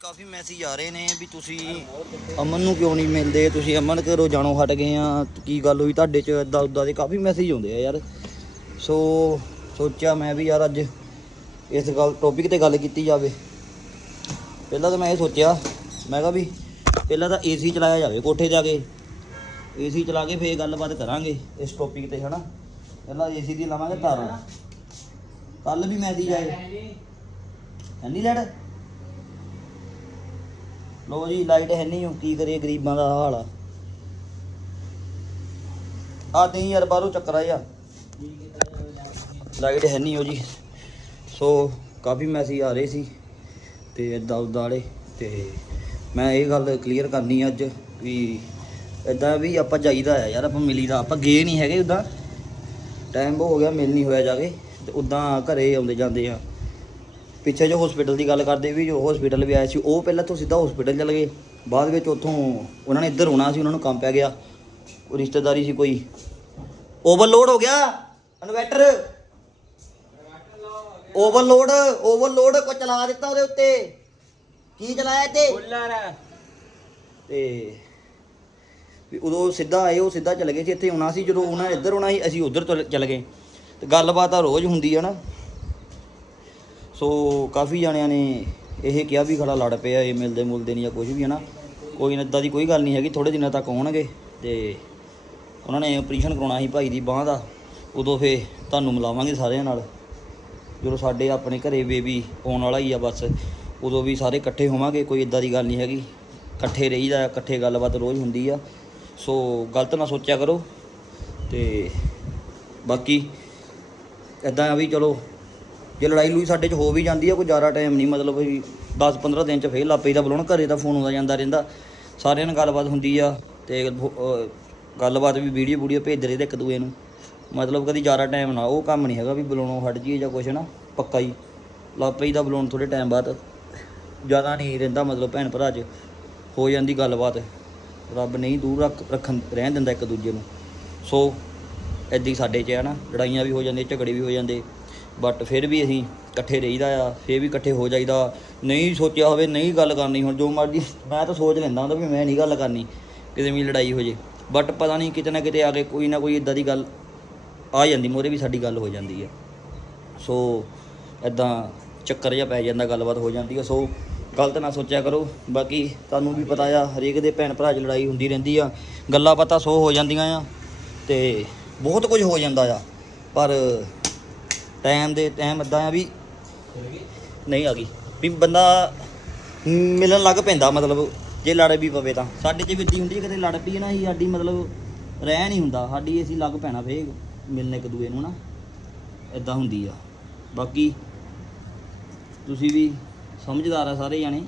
ਕਾਫੀ message ਆ ਰਹੇ ਨੇ ਵੀ ਤੁਸੀਂ ਅਮਨ ਨੂੰ ਕਿਉਂ ਨਹੀਂ ਮਿਲਦੇ? ਤੁਸੀਂ ਅਮਨ ਘਰੋਂ ਜਾਣੋਂ ਹਟ ਗਏ ਆ। ਕੀ ਗੱਲ ਹੋਈ? ਤੁਹਾਡੇ ਚ ਇਦਾਂ ਉਦਾਂ ਦੇ ਕਾਫੀ ਮੈਸੇਜ ਆਉਂਦੇ ਆ ਯਾਰ। ਸੋ ਸੋਚਿਆ ਮੈਂ ਵੀ ਯਾਰ ਅੱਜ ਇਸ ਗੱਲ ਟੌਪਿਕ ਤੇ ਗੱਲ ਕੀਤੀ ਜਾਵੇ। ਪਹਿਲਾਂ ਤਾਂ ਮੈਂ ਇਹ ਸੋਚਿਆ, ਮੈਂ ਕਿਹਾ ਵੀ ਪਹਿਲਾਂ ਤਾਂ ਏਸੀ ਚਲਾਇਆ ਜਾਵੇ, ਕੋਠੇ ਜਾ ਕੇ। ਏਸੀ ਚਲਾ ਕੇ ਫੇਰ ਗੱਲਬਾਤ ਕਰਾਂਗੇ ਇਸ ਟੌਪਿਕ ਤੇ, ਹਨਾ? ਪਹਿਲਾਂ ਏਸੀ ਦੀ ਲਾਵਾਂਗੇ ਤਾਰਾਂ। ਕੱਲ ਵੀ ਮੈਸੇਜ ਆਏ। ਹੈਨੀ ਲੈਟ ਲੋ ਜੀ ਲਾਈਟ ਹੈ ਨਹੀਂ, ਹੁਣ ਕੀ ਕਰੀਏ ਗਰੀਬਾਂ ਦਾ ਹਾਲ ਆ। ਆ ਨਹੀਂ ਯਾਰ ਬਾਹਰੋਂ ਚੱਕਰ ਆਇਆ। ਲਾਈਟ ਹੈ ਨਹੀਂ ਹੋ ਜੀ। ਸੋ ਕਾਫੀ ਮੈਸੇਜ ਆ ਰਹੇ ਸੀ ਤੇ ਇਦਾਂ ਉਦਾਂ ਵਾਲੇ ਤੇ ਮੈਂ ਇਹ ਗੱਲ ਕਲੀਅਰ ਕਰਨੀ ਅੱਜ ਵੀ ਇਦਾਂ ਵੀ ਆਪਾਂ ਜਾਈਦਾ ਆ ਯਾਰ, ਆਪਾਂ ਮਿਲੀਦਾ, ਆਪਾਂ ਗਏ ਨਹੀਂ ਹੈਗੇ ਉਦਾਂ ਟਾਈਮ ਹੋ ਗਿਆ, ਮਿਲ ਨਹੀਂ ਹੋਇਆ ਜਾ ਕੇ ਤੇ ਉਦਾਂ ਘਰੇ ਆਉਂਦੇ ਜਾਂਦੇ ਆ। ਪਿੱਛੇ ਜੋ ਹਸਪੀਟਲ ਦੀ ਗੱਲ ਕਰਦੇ ਵੀ ਜੋ ਹਸਪੀਟਲ ਵੀ ਆਇਆ ਸੀ ਉਹ ਪਹਿਲਾਂ ਤੋਂ ਸਿੱਧਾ ਹਸਪੀਟਲ ਚਲੇ ਗਏ। ਬਾਅਦ ਵਿੱਚ ਉੱਥੋਂ ਉਹਨਾਂ ਨੇ ਇੱਧਰ ਆਉਣਾ ਸੀ ਉਹਨਾਂ ਨੂੰ ਕੰਮ ਪੈ ਗਿਆ। ਉਹ ਰਿਸ਼ਤੇਦਾਰੀ ਸੀ ਕੋਈ। ਓਵਰਲੋਡ ਹੋ ਗਿਆ। ਇਨਵਰਟਰ ਓਵਰਲੋਡ ਓਵਰਲੋਡ ਕੋ ਚਲਾ ਦਿੱਤਾ ਉਹਦੇ ਉੱਤੇ। ਕੀ ਚਲਾਇਆ ਤੇ ਤੇ ਵੀ ਉਦੋਂ ਸਿੱਧਾ ਆਏ ਉਹ ਸਿੱਧਾ ਚਲੇ ਗਏ ਸੀ। ਇੱਥੇ ਆਉਣਾ ਸੀ ਜਦੋਂ ਉਹਨਾਂ ਇੱਧਰ ਆਉਣਾ ਸੀ ਅਸੀਂ ਉੱਧਰ ਚਲੇ ਗਏ। ਤੇ ਗੱਲਬਾਤ ਆ ਰੋਜ਼ ਹੁੰਦੀ ਆ ਨਾ। ਸੋ ਕਾਫੀ ਜਾਣਿਆਂ ਨੇ ਇਹ ਕਿਹਾ ਵੀ ਖੜਾ ਲੜ ਪਿਆ ਇਹ ਮਿਲਦੇ ਮੁਲਦੇ ਨਹੀਂ ਜਾਂ ਕੁਝ ਵੀ ਹੈ ਨਾ। ਕੋਈ ਇਦਾਂ ਦੀ ਕੋਈ ਗੱਲ ਨਹੀਂ ਹੈਗੀ ਥੋੜੇ ਦਿਨਾਂ ਤੱਕ ਆਉਣਗੇ ਤੇ ਉਹਨਾਂ ਨੇ ਆਪਰੇਸ਼ਨ ਕਰਾਉਣਾ ਸੀ ਭਾਈ ਦੀ ਬਾਹ ਦਾ, ਉਦੋਂ ਫੇ ਤੁਹਾਨੂੰ ਮਿਲਾਵਾਂਗੇ ਸਾਰਿਆਂ ਨਾਲ। ਜਦੋਂ ਸਾਡੇ ਆਪਣੇ ਘਰੇ ਬੇਬੀ ਆਉਣ ਵਾਲਾ ਹੀ ਆ ਬਸ, ਉਦੋਂ ਵੀ ਸਾਰੇ ਇਕੱਠੇ ਹੋਵਾਂਗੇ, ਕੋਈ ਇਦਾਂ ਦੀ ਗੱਲ ਨਹੀਂ ਹੈਗੀ। ਇਕੱਠੇ ਰਹੀਦਾ, ਇਕੱਠੇ ਗੱਲਬਾਤ ਰੋਜ਼ ਹੁੰਦੀ ਆ। ਸੋ ਗਲਤ ਨਾ ਸੋਚਿਆ ਕਰੋ ਤੇ ਬਾਕੀ ਇਦਾਂ ਆ ਵੀ ਚਲੋ ਜੇ ਲੜਾਈ ਲੂਈ ਸਾਡੇ 'ਚ ਹੋ ਵੀ ਜਾਂਦੀ ਆ, ਕੋਈ ਜ਼ਿਆਦਾ ਟਾਈਮ ਨਹੀਂ, ਮਤਲਬ ਵੀ 10-15 ਦਿਨ 'ਚ ਫੇਰ ਲਾਪੇ ਦਾ ਬੁਲਾਉਣਾ, ਘਰੇ ਤਾਂ ਫੋਨ ਆਉਂਦਾ ਜਾਂਦਾ ਰਹਿੰਦਾ। ਸਾਰਿਆਂ ਨਾਲ ਗੱਲਬਾਤ ਹੁੰਦੀ ਆ ਤੇ ਗੱਲਬਾਤ ਵੀ ਵੀਡੀਓ ਵੀਡੀਓ ਭੇਜਦੇ ਰਹਿੰਦੇ ਇੱਕ ਦੂਏ ਨੂੰ। ਮਤਲਬ ਕਦੀ ਜ਼ਿਆਦਾ ਟਾਈਮ ਨਾ, ਉਹ ਕੰਮ ਨਹੀਂ ਹੈਗਾ ਵੀ ਬੁਲਾਉਣੋਂ ਹਟ ਜੀਏ ਜਾਂ ਕੁਛ ਨਾ ਪੱਕਾ ਹੀ। ਲਾਪੇ ਦਾ ਬੁਲਾਉਣ ਥੋੜੇ ਟਾਈਮ ਬਾਅਦ। ਜ਼ਿਆਦਾ ਨਹੀਂ ਰਹਿੰਦਾ ਮਤਲਬ ਭੈਣ ਭਰਾ 'ਚ। ਹੋ ਜਾਂਦੀ ਗੱਲਬਾਤ। ਰੱਬ ਨਹੀਂ ਦੂਰ ਰੱਖ, ਰੱਖਣ, ਰਹਿਣ ਦਿੰਦਾ ਇੱਕ ਦੂਜੇ ਨੂੰ। ਸੋ ਇੱਦਾਂ ਹੀ ਸਾਡੇ 'ਚ ਹੈ ਨਾ ਲੜਾਈਆਂ ਵੀ ਹੋ ਜਾਂਦੀਆਂ, ਝਗੜੇ ਵੀ ਹੋ ਜਾਂਦੇ। ਬਟ ਫਿਰ ਵੀ ਅਸੀਂ ਇਕੱਠੇ ਰਹੀਦਾ ਆ, ਫਿਰ ਵੀ ਇਕੱਠੇ ਹੋ ਜਾਈਦਾ। ਨਹੀਂ ਸੋਚਿਆ ਹੋਵੇ, ਨਹੀਂ ਗੱਲ ਕਰਨੀ, ਹੁਣ ਜੋ ਮਰਜ਼ੀ, ਮੈਂ ਤਾਂ ਸੋਚ ਲੈਂਦਾ ਹੁੰਦਾ ਵੀ ਮੈਂ ਨਹੀਂ ਗੱਲ ਕਰਨੀ ਕਿਤੇ ਵੀ ਲੜਾਈ ਹੋ ਜੇ। ਬਟ ਪਤਾ ਨਹੀਂ ਕਿਤੇ ਨਾ ਕਿਤੇ ਆ ਕੇ ਕੋਈ ਨਾ ਕੋਈ ਇਦਾਂ ਦੀ ਗੱਲ ਆ ਜਾਂਦੀ, ਮੋਰੇ ਵੀ ਸਾਡੀ ਗੱਲ ਹੋ ਜਾਂਦੀ ਹੈ ਸੋ ਇਦਾਂ ਚੱਕਰ ਜਿਹਾ ਪੈ ਜਾਂਦਾ, ਗੱਲਬਾਤ ਹੋ ਜਾਂਦੀ ਹੈ ਸੋ ਗਲਤ ਨਾ ਸੋਚਿਆ ਕਰੋ। ਬਾਕੀ ਤੁਹਾਨੂੰ ਵੀ ਪਤਾ ਆ, ਹਰੇਕ ਦੇ ਭੈਣ ਭਰਾ 'ਚ ਲੜਾਈ ਹੁੰਦੀ ਰਹਿੰਦੀ ਆ। ਗੱਲਾਂ ਪਤਾ ਸੋ ਹੋ ਜਾਂਦੀਆਂ ਆ ਤੇ ਬਹੁਤ ਕੁਝ ਹੋ ਜਾਂਦਾ ਆ। ਪਰ ਟਾਈਮ ਦੇ ਟਾਈਮ ਇਦਾਂ ਆ ਵੀ ਨਹੀਂ ਆ ਗਈ। ਵੀ ਬੰਦਾ ਮਿਲਣ ਲੱਗ ਪੈਂਦਾ, ਮਤਲਬ ਜੇ ਲੜ ਵੀ ਪਵੇ ਤਾਂ। ਸਾਡੇ 'ਚ ਵਿੱਦੀ ਹੁੰਦੀ ਹੈ ਕਿਤੇ ਲੜ ਪਈ ਨਾ ਹੀ ਸਾਡੀ ਮਤਲਬ ਰਹਿ ਨਹੀਂ ਹੁੰਦਾ। ਸਾਡੀ ਅਸੀਂ ਲੱਗ ਪੈਣਾ ਫੇਰ ਮਿਲਣ ਇੱਕ ਦੂਏ ਨੂੰ ਨਾ। ਇਦਾਂ ਹੁੰਦੀ ਆ। ਬਾਕੀ ਤੁਸੀਂ ਵੀ ਸਮਝਦਾਰ ਆ ਸਾਰੇ ਜਾਣੇ,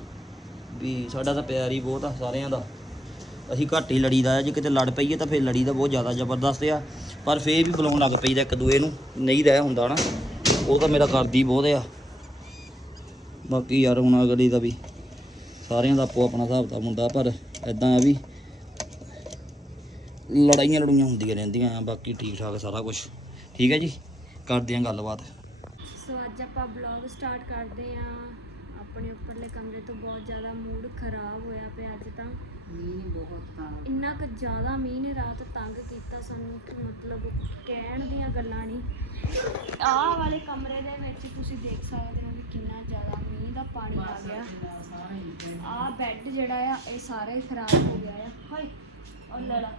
ਵੀ ਸਾਡਾ ਤਾਂ ਪਿਆਰ ਹੀ ਬਹੁਤ ਆ ਸਾਰਿਆਂ ਦਾ। ਅਸੀਂ ਘੱਟ ਹੀ ਲੜੀਦਾ ਆ। ਜੇ ਕਿਤੇ ਲੜ ਪਈਏ ਤਾਂ ਫੇਰ ਲੜੀ ਦਾ ਬਹੁਤ ਜ਼ਿਆਦਾ ਜ਼ਬਰਦਸਤ ਆ। ਪਰ ਫੇਰ ਵੀ ਬੁਲਾਉਣ ਲੱਗ ਪਈਦਾ ਇੱਕ ਦੂਏ ਨੂੰ, ਨਹੀਂ ਰਹਿ ਹੁੰਦਾ ਨਾ। ਉਹ ਤਾਂ ਮੇਰਾ ਕਰਦੀ ਬਹੁਤ ਆ। ਬਾਕੀ ਯਾਰ ਹੁਣ ਅਗਲੀ ਦਾ ਵੀ ਸਾਰਿਆਂ ਦਾ ਆਪੋ ਆਪਣਾ ਹਿਸਾਬ ਦਾ ਮੁੰਡਾ ਪਰ ਐਦਾਂ ਆ ਵੀ ਲੜਾਈਆਂ ਲੜੂਈਆਂ ਹੁੰਦੀਆਂ ਰਹਿੰਦੀਆਂ ਆ ਬਾਕੀ ਠੀਕ ਠਾਕ ਸਾਰਾ ਕੁਝ ਠੀਕ ਹੈ ਜੀ, ਕਰਦੇ ਆਂ ਗੱਲਬਾਤ। ਸੋ ਅੱਜ ਆਪਾਂ ਬਲੌਗ ਸਟਾਰਟ ਕਰਦੇ ਆ ਆਪਣੇ ਉੱਪਰਲੇ ਕਮਰੇ ਤੋਂ ਬਹੁਤ ਜ਼ਿਆਦਾ ਮੂਡ ਖਰਾਬ ਹੋਇਆ ਪਿਆ ਅੱਜ ਤਾਂ। ਮੀਂਹ ਬਹੁਤ ਤੰਗ ਇੰਨਾ ਕੁ ਜ਼ਿਆਦਾ ਮੀਂਹ ਨੇ ਰਾਤ ਤੰਗ ਕੀਤਾ ਸਾਨੂੰ ਕਿ ਮਤਲਬ ਕਹਿਣ ਦੀਆਂ ਗੱਲਾਂ ਨਹੀਂ। ਆਹ ਵਾਲੇ ਕਮਰੇ ਦੇ ਵਿੱਚ ਤੁਸੀਂ ਦੇਖ ਸਕਦੇ ਹੋ ਵੀ ਕਿੰਨਾ ਜ਼ਿਆਦਾ ਮੀਂਹ ਦਾ ਪਾਣੀ ਆ ਗਿਆ। ਆਹ ਬੈੱਡ ਜਿਹੜਾ ਆ ਇਹ ਸਾਰਾ ਹੀ ਖਰਾਬ ਹੋ ਗਿਆ ਆ। ਹਾਏ ਉਹ ਲੜਾ।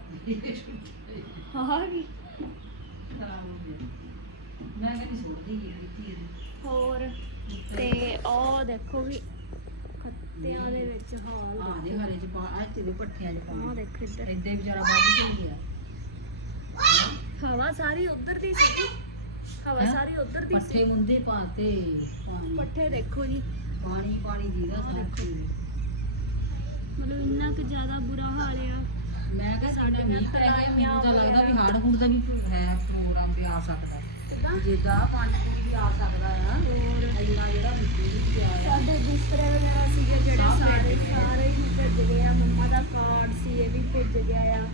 ਹਾਂ ਕੀ ਮੈਂ ਕਹਿੰਦੀ ਸੁਣਦੀ ਹੀ ਬੀਤੀ ਹੋਰ ਤੇ ਉਹ ਦੇਖੋ ਵੀ ਖੱਤਿਆਂ ਦੇ ਵਿੱਚ ਹਾਲ ਆ ਦੇ ਹਰੇ ਚ ਪਾ ਅੱਜ ਤੇ ਪੱਠਿਆਂ ਚ ਆਹ ਪਾ ਦੇਖੋ ਇੱਧਰ। ਇੱਦਾਂ ਵਿਚਾਰਾ ਵੱਢ ਕੇ ਗਿਆ। ਹਵਾ ਸਾਰੀ ਉਧਰ ਦੀ ਸੀ ਹਵਾ ਹੈਂ? ਸਾਰੀ ਉਧਰ ਦੀ ਪੱਠੇ ਸੀ। ਮੁੰਦੇ ਪਾਤੇ ਪਾਣੀ। ਪੱਠੇ ਦੇਖੋ ਜੀ। ਪਾਣੀ ਪਾਣੀ ਦੀਦਾ ਸਾਥੀ ਮਤਲਬ ਇੰਨਾ ਕੁ ਜ਼ਿਆਦਾ ਬੁਰਾ ਹਾਲ ਆ। ਮੈਂ ਕਿਹਾ ਸਾਡੇ ਮੀਂਹ ਪੈ ਗਿਆ ਮੈਨੂੰ ਤਾਂ ਲੱਗਦਾ ਵੀ ਹੜ ਹੁਣ ਦਾ ਵੀ ਹੈ ਪ੍ਰੋਗਰਾਮ ਤੇ ਆ ਸਕਦਾ। ਕਿਦਾਂ ਜਿੱਦਾਂ ਪਾਣੀ ਪੂਰੀ ਵੀ ਆ ਸਕਦਾ ਆ ਹੋਰ ਇੰਨਾ ਜਿਹੜਾ ਮਿੱਟੀ ਵੀ ਪਿਆ ਆ। ਸਾਡੇ ਬਿਸਤਰੇ ਵਗੈਰਾ ਸੀਗੇ ਜਿਹੜੇ ਸਾਰੇ ਸਾਰੇ ਹੀ ਭਿੱਜ ਗਏ ਆ। ਮੰਮਾ ਦਾ ਕਾਰਡ ਸੀ ਇਹ ਵੀ ਭਿੱਜ ਗਿਆ ਆ।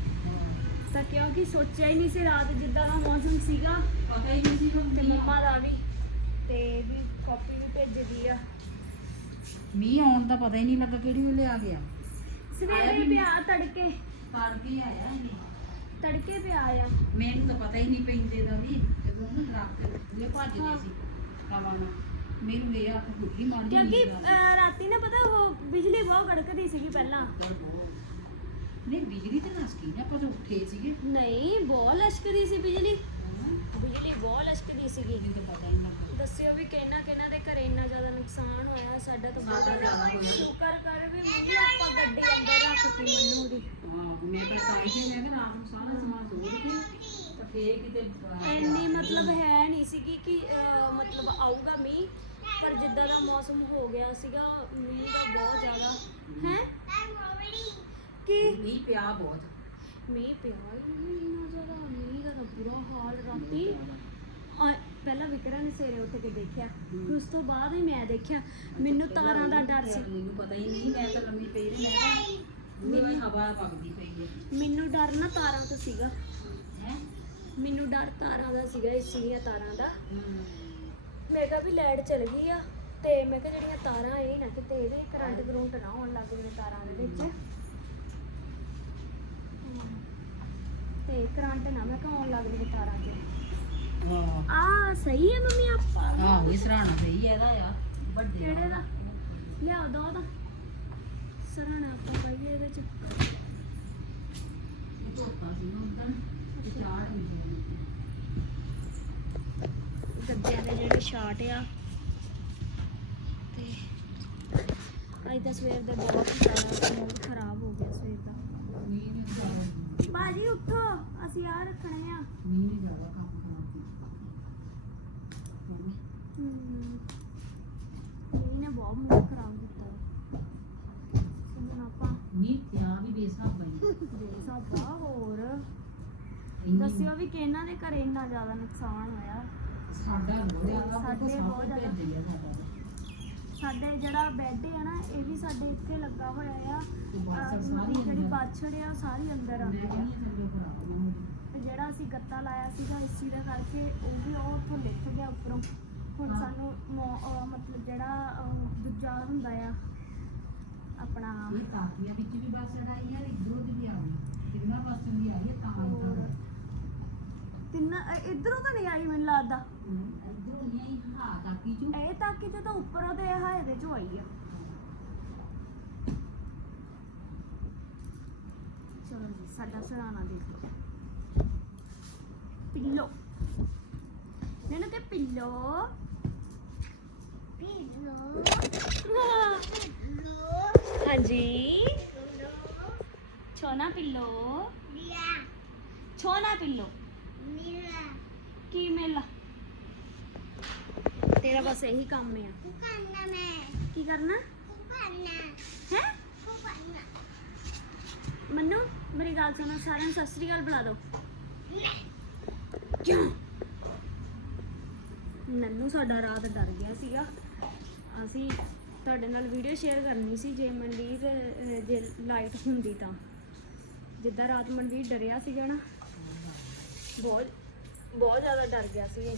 ਤਾਂ ਕਿਉਂਕਿ ਸੋਚਿਆ ਹੀ ਨਹੀਂ ਸੀ ਰਾਤ ਜਿੱਦਾਂ ਦਾ ਮੌਸਮ ਸੀਗਾ। ਪਤਾ ਹੀ ਨਹੀਂ ਸੀ ਤੇ ਮੰਮਾ ਦਾ ਵੀ। ਤੇ ਇਹ ਵੀ ਕਾਪੀ ਵੀ ਭੇਜ ਗਈ ਆ। ਮੀਂਹ ਆਉਣ ਦਾ ਪਤਾ ਹੀ ਨਹੀਂ ਲੱਗਾ ਕਿਹੜੀ ਵੇਲੇ ਆ ਗਿਆ। ਸਵੇਰੇ ਪਿਆ ਤੜਕੇ। ਪਾਰ ਕੇ ਆਇਆ ਇਹ। ਤੜਕੇ ਪਿਆ ਆ। ਮੈਨੂੰ ਤਾਂ ਪਤਾ ਹੀ ਨਹੀਂ ਪੈਂਦੇ ਦਾ ਵੀ। ਜਦੋਂ ਨਾ ਰਾਤ ਸੀ ਕਵਾਂ ਮੈਨੂੰ ਕਿਉਂਕਿ ਅਹ, ਨਾ ਪਤਾ ਉਹ ਬਿਜਲੀ ਬਹੁਤ ਕੜਕਦੀ ਸੀਗੀ ਪਹਿਲਾਂ। ਨਹੀਂ ਬਿਜਲੀ ਤਾਂ ਨਸਕੀ ਨਾ ਆਪਾਂ ਤਾਂ ਉੱਠੇ ਸੀਗੇ। ਨਹੀਂ ਬਹੁਤ ਲਸ਼ਕਰੀ ਸੀ ਬਿਜਲੀ। ਬਿਜਲੀ ਬਹੁਤ ਲਸ਼ਕਰੀ ਸੀਗੀ। ਤਾਂ ਪਤਾ ਹੀ ਲੱਗਾ ਦੱਸਿਓ ਵੀ ਕਿਹਨਾਂ ਕਿਹਨਾਂ ਦੇ ਘਰੇ ਇੰਨਾ ਜ਼ਿਆਦਾ ਨੁਕਸਾਨ ਹੋਇਆ ਸਾਡਾ ਤਾਂ ਬਹੁਤ ਸਾਡਾ ਜ਼ਿਆਦਾ ਹੋਇਆ। ਸ਼ੁਕਰ ਕਰ ਵੀ ਮੰਮੀ ਆਪਾਂ ਗੱਡੀ ਅੰਦਰ ਰੱਖਤੀ ਮੰਨੂ ਦੀ। ਹਾਂ ਮੈਂ ਤਾਂ ਸਾਈ ਤੇ ਮੈਂ ਕਿਹਾ ਰਾਤ ਨੂੰ ਸਾਰਾ ਸਮਾਨ ਸੋਧ ਕੇ ਫੇਰ ਕਿਤੇ ਇੰਨੀ ਮਤਲਬ ਹੈ ਨਹੀਂ ਸੀਗੀ ਕਿ ਅਹ, ਮਤਲਬ ਆਊਗਾ ਮੀਂਹ ਪਰ ਜਿੱਦਾਂ ਦਾ ਮੌਸਮ ਹੋ ਗਿਆ ਸੀਗਾ ਮੀਂਹ ਦਾ ਬਹੁਤ ਜ਼ਿਆਦਾ ਹੈ? ਕੀ? ਮੀਂਹ ਪਿਆ ਬਹੁਤ। ਮੀਂਹ ਪਿਆ ਹੀ ਨਹੀਂ ਇੰਨਾ ਜ਼ਿਆਦਾ ਮੀਂਹ ਦਾ ਤਾਂ ਬੁਰਾ ਹਾਲ ਰਾਤੀ। ਪਹਿਲਾਂ ਵਿਕਰਾਂ ਨੇ ਸਵੇਰੇ ਉੱਠ ਕੇ ਦੇਖਿਆ। ਫਿਰ ਉਸ ਤੋਂ ਬਾਅਦ ਹੀ ਮੈਂ ਦੇਖਿਆ। ਮੈਨੂੰ ਤਾਰਾਂ ਦਾ ਡਰ ਸੀ। ਮੈਨੂੰ ਪਤਾ ਹੀ ਨਹੀਂ ਮੈਂ ਤਾਂ ਲੰਮੀ ਪਈ ਤੇ ਮੈਂ ਮੈਨੂੰ ਹਵਾ ਪੱਕਦੀ ਪਈ ਹੈ। ਮੈਨੂੰ ਡਰ ਨਾ ਤਾਰਾਂ ਤੋਂ ਸੀਗਾ। ਮੈਨੂੰ ਡਰ ਤਾਰਾਂ ਦਾ ਸੀਗਾ ਏਸੀ ਦੀਆਂ ਤਾਰਾਂ ਦਾ। ਮੈਂ ਕਿਹਾ ਵੀ ਲਾਈਟ ਚਲ ਗਈ ਆ ਤੇ ਮੈਂ ਕਿਹਾ ਜਿਹੜੀਆਂ ਤਾਰਾਂ ਇਹ ਨਾ ਕਿਤੇ ਇਹਦੇ ਕਰੰਟ ਕਰੰਟ ਨਾ ਹੋਣ ਲੱਗ ਜਾਵੇ ਤਾਰਾਂ ਦੇ ਵਿੱਚ। ਤੇ ਕਰੰਟ ਨਾ ਮੈਂ ਕਿਹਾ ਆਉਣ ਲੱਗ ਜਾਵੇ ਤਾਰਾਂ 'ਚ ਹਾਂ। ਆ ਸਹੀ ਹੈ ਮੰਮੀ ਆਪਾਂ ਆਹ ਇਹ ਸਰਾਣਾ ਸਹੀ ਹੈ ਇਹਦਾ ਯਾਰ ਵੱਡੇ ਕਿਹੜੇ ਦਾ? ਲਿਆ ਦੋ ਦਾ ਸਰਾਣਾ ਆਪਾਂ ਪਾਈਏ ਇਹਦੇ 'ਚ। ਇਹ ਧੋਤਾ ਸੀ ਨਾ ਉਦੋਂ। ਗੱਦਿਆਂ ਦੇ ਜਿਹੜੇ ਸ਼ਾਟ ਆ। ਤੇ ਅੱਜ ਤਾਂ ਸਵੇਰ ਦੇ ਬਹੁਤ ਜ਼ਿਆਦਾ ਮੂਡ ਖਰਾਬ ਹੋ ਗਿਆ ਸਵੇਰ ਦਾ। ਮੀਂਹ ਬਾਜੀ ਉੱਠੋ। ਅਸੀਂ ਆ ਰੱਖਣੇ ਆ। ਮੀਂਹ ਜ਼ਿਆਦਾ ਕੰਮ ਖਰਾਬ ਹਮ ਇਹਨੇ ਬਹੁਤ ਮੂਡ ਖਰਾਬ ਕੀਤਾ। ਸੋ ਹੁਣ ਆਪਾਂ। ਮੀਂਹ ਪਿਆ ਵੀ ਬੇਸਾਬ ਬਣੀ ਦੇ ਸਾਬਾ ਹੋਰ। ਦੱਸਿਓ ਵੀ ਕਿਹਨਾਂ ਦੇ ਘਰੇ ਇੰਨਾ ਜ਼ਿਆਦਾ ਨੁਕਸਾਨ ਹੋਇਆ? ਸਾਡਾ ਬਹੁਤ ਜ਼ਿਆਦਾ। ਸਾਡੇ ਬਹੁਤ ਜ਼ਿਆਦਾ। ਜਿਹੜਾ ਬੈੱਡ ਹੈ ਨਾ ਇਹ ਵੀ ਸਾਡੇ ਇੱਥੇ ਲੱਗਾ ਹੋਇਆ ਆ। ਅਹ ਸਾਰੀ ਜਿਹੜੀ। ਬਾਛੜ ਆ ਉਹ ਸਾਰੀ ਅੰਦਰ ਆ ਗਈ ਤੇ ਜਿਹੜਾ ਅਸੀਂ ਗੱਤਾ ਲਾਇਆ ਸੀਗਾ ਏਸੀ ਦਾ ਕਰਕੇ ਉਹ ਵੀ ਉਹ ਉੱਥੋਂ ਲਿਖ ਗਿਆ ਉੱਪਰੋਂ। ਹੁਣ। ਸਾਨੂੰ ਮੌ- ਅਹ ਮਤਲਬ ਜਿਹੜਾ ਅਹ ਦੂਜਾ ਹੁੰਦਾ ਆ ਆਪਣਾ ਇਹ ਤਾਕੀਆਂ ਵਿੱਚ ਵੀ ਬੱਸ ਆਈ ਹੈ ਇਧਰੋਂ ਦੀ ਵੀ ਆ ਗਈ। ਪਾਸੇ ਵੀ ਆਈ ਹੈ ਤਾਂ ਹੋਰ। ਤਿੰਨ ਅਹ ਇੱਧਰੋਂ ਤਾਂ ਨਹੀਂ ਆਈ ਮੈਨੂੰ ਲੱਗਦਾ। ਇਧਰੋਂ ਹੀ ਆਈ ਹਾਂ ਤਾਕੀ ਚੋਂ ਇਹ ਤਾਂ ਕਿ ਜਦੋਂ ਉੱਪਰੋਂ ਤੇ ਇਹ ਇਹਦੇ ਚੋਂ ਆਈ ਆ। ਚਲੋ ਜੀ ਸਾਡਾ ਸਰਾਣਾ ਦੇਖ ਲਓ ਪਿੱਲੋ। ਨੈਨੂੰ ਤੇ ਪਿੱਲੋ। ਪਿੱਲੋ। ਹਾਂਜੀ। ਛੋਨਾ ਪਿੱਲੋ। ਛੋਨਾ ਪਿੱਲੋ। ਕੀ ਮਿਲ ਤੇਰਾ ਬਸ ਇਹੀ ਕੰਮ ਆ। ਕੀ ਕਰਨਾ? ਹੈ? ਮੰਨੂ ਮੇਰੀ ਗੱਲ ਸੁਣੋ ਸਾਰਿਆਂ ਨੂੰ ਸਤਿ ਸ੍ਰੀ ਅਕਾਲ ਬੁਲਾ ਦਿਓ। ਕਿਉਂ? ਨੰਨੂ ਸਾਡਾ ਰਾਤ ਡਰ ਗਿਆ ਸੀਗਾ। ਅਸੀਂ ਤੁਹਾਡੇ ਨਾਲ ਵੀਡੀਓ ਸ਼ੇਅਰ ਕਰਨੀ ਸੀ ਜੇ ਮਨਵੀਰ ਅਹ, ਜੇ ਲਾਈਟ ਹੁੰਦੀ ਤਾਂ। ਜਿੱਦਾਂ ਰਾਤ ਮਨਵੀਰ ਡਰਿਆ ਸੀਗਾ ਨਾ ਬਹੁਤ ਬਹੁਤ ਜ਼ਿਆਦਾ ਡਰ ਗਿਆ ਸੀ ਇਹ।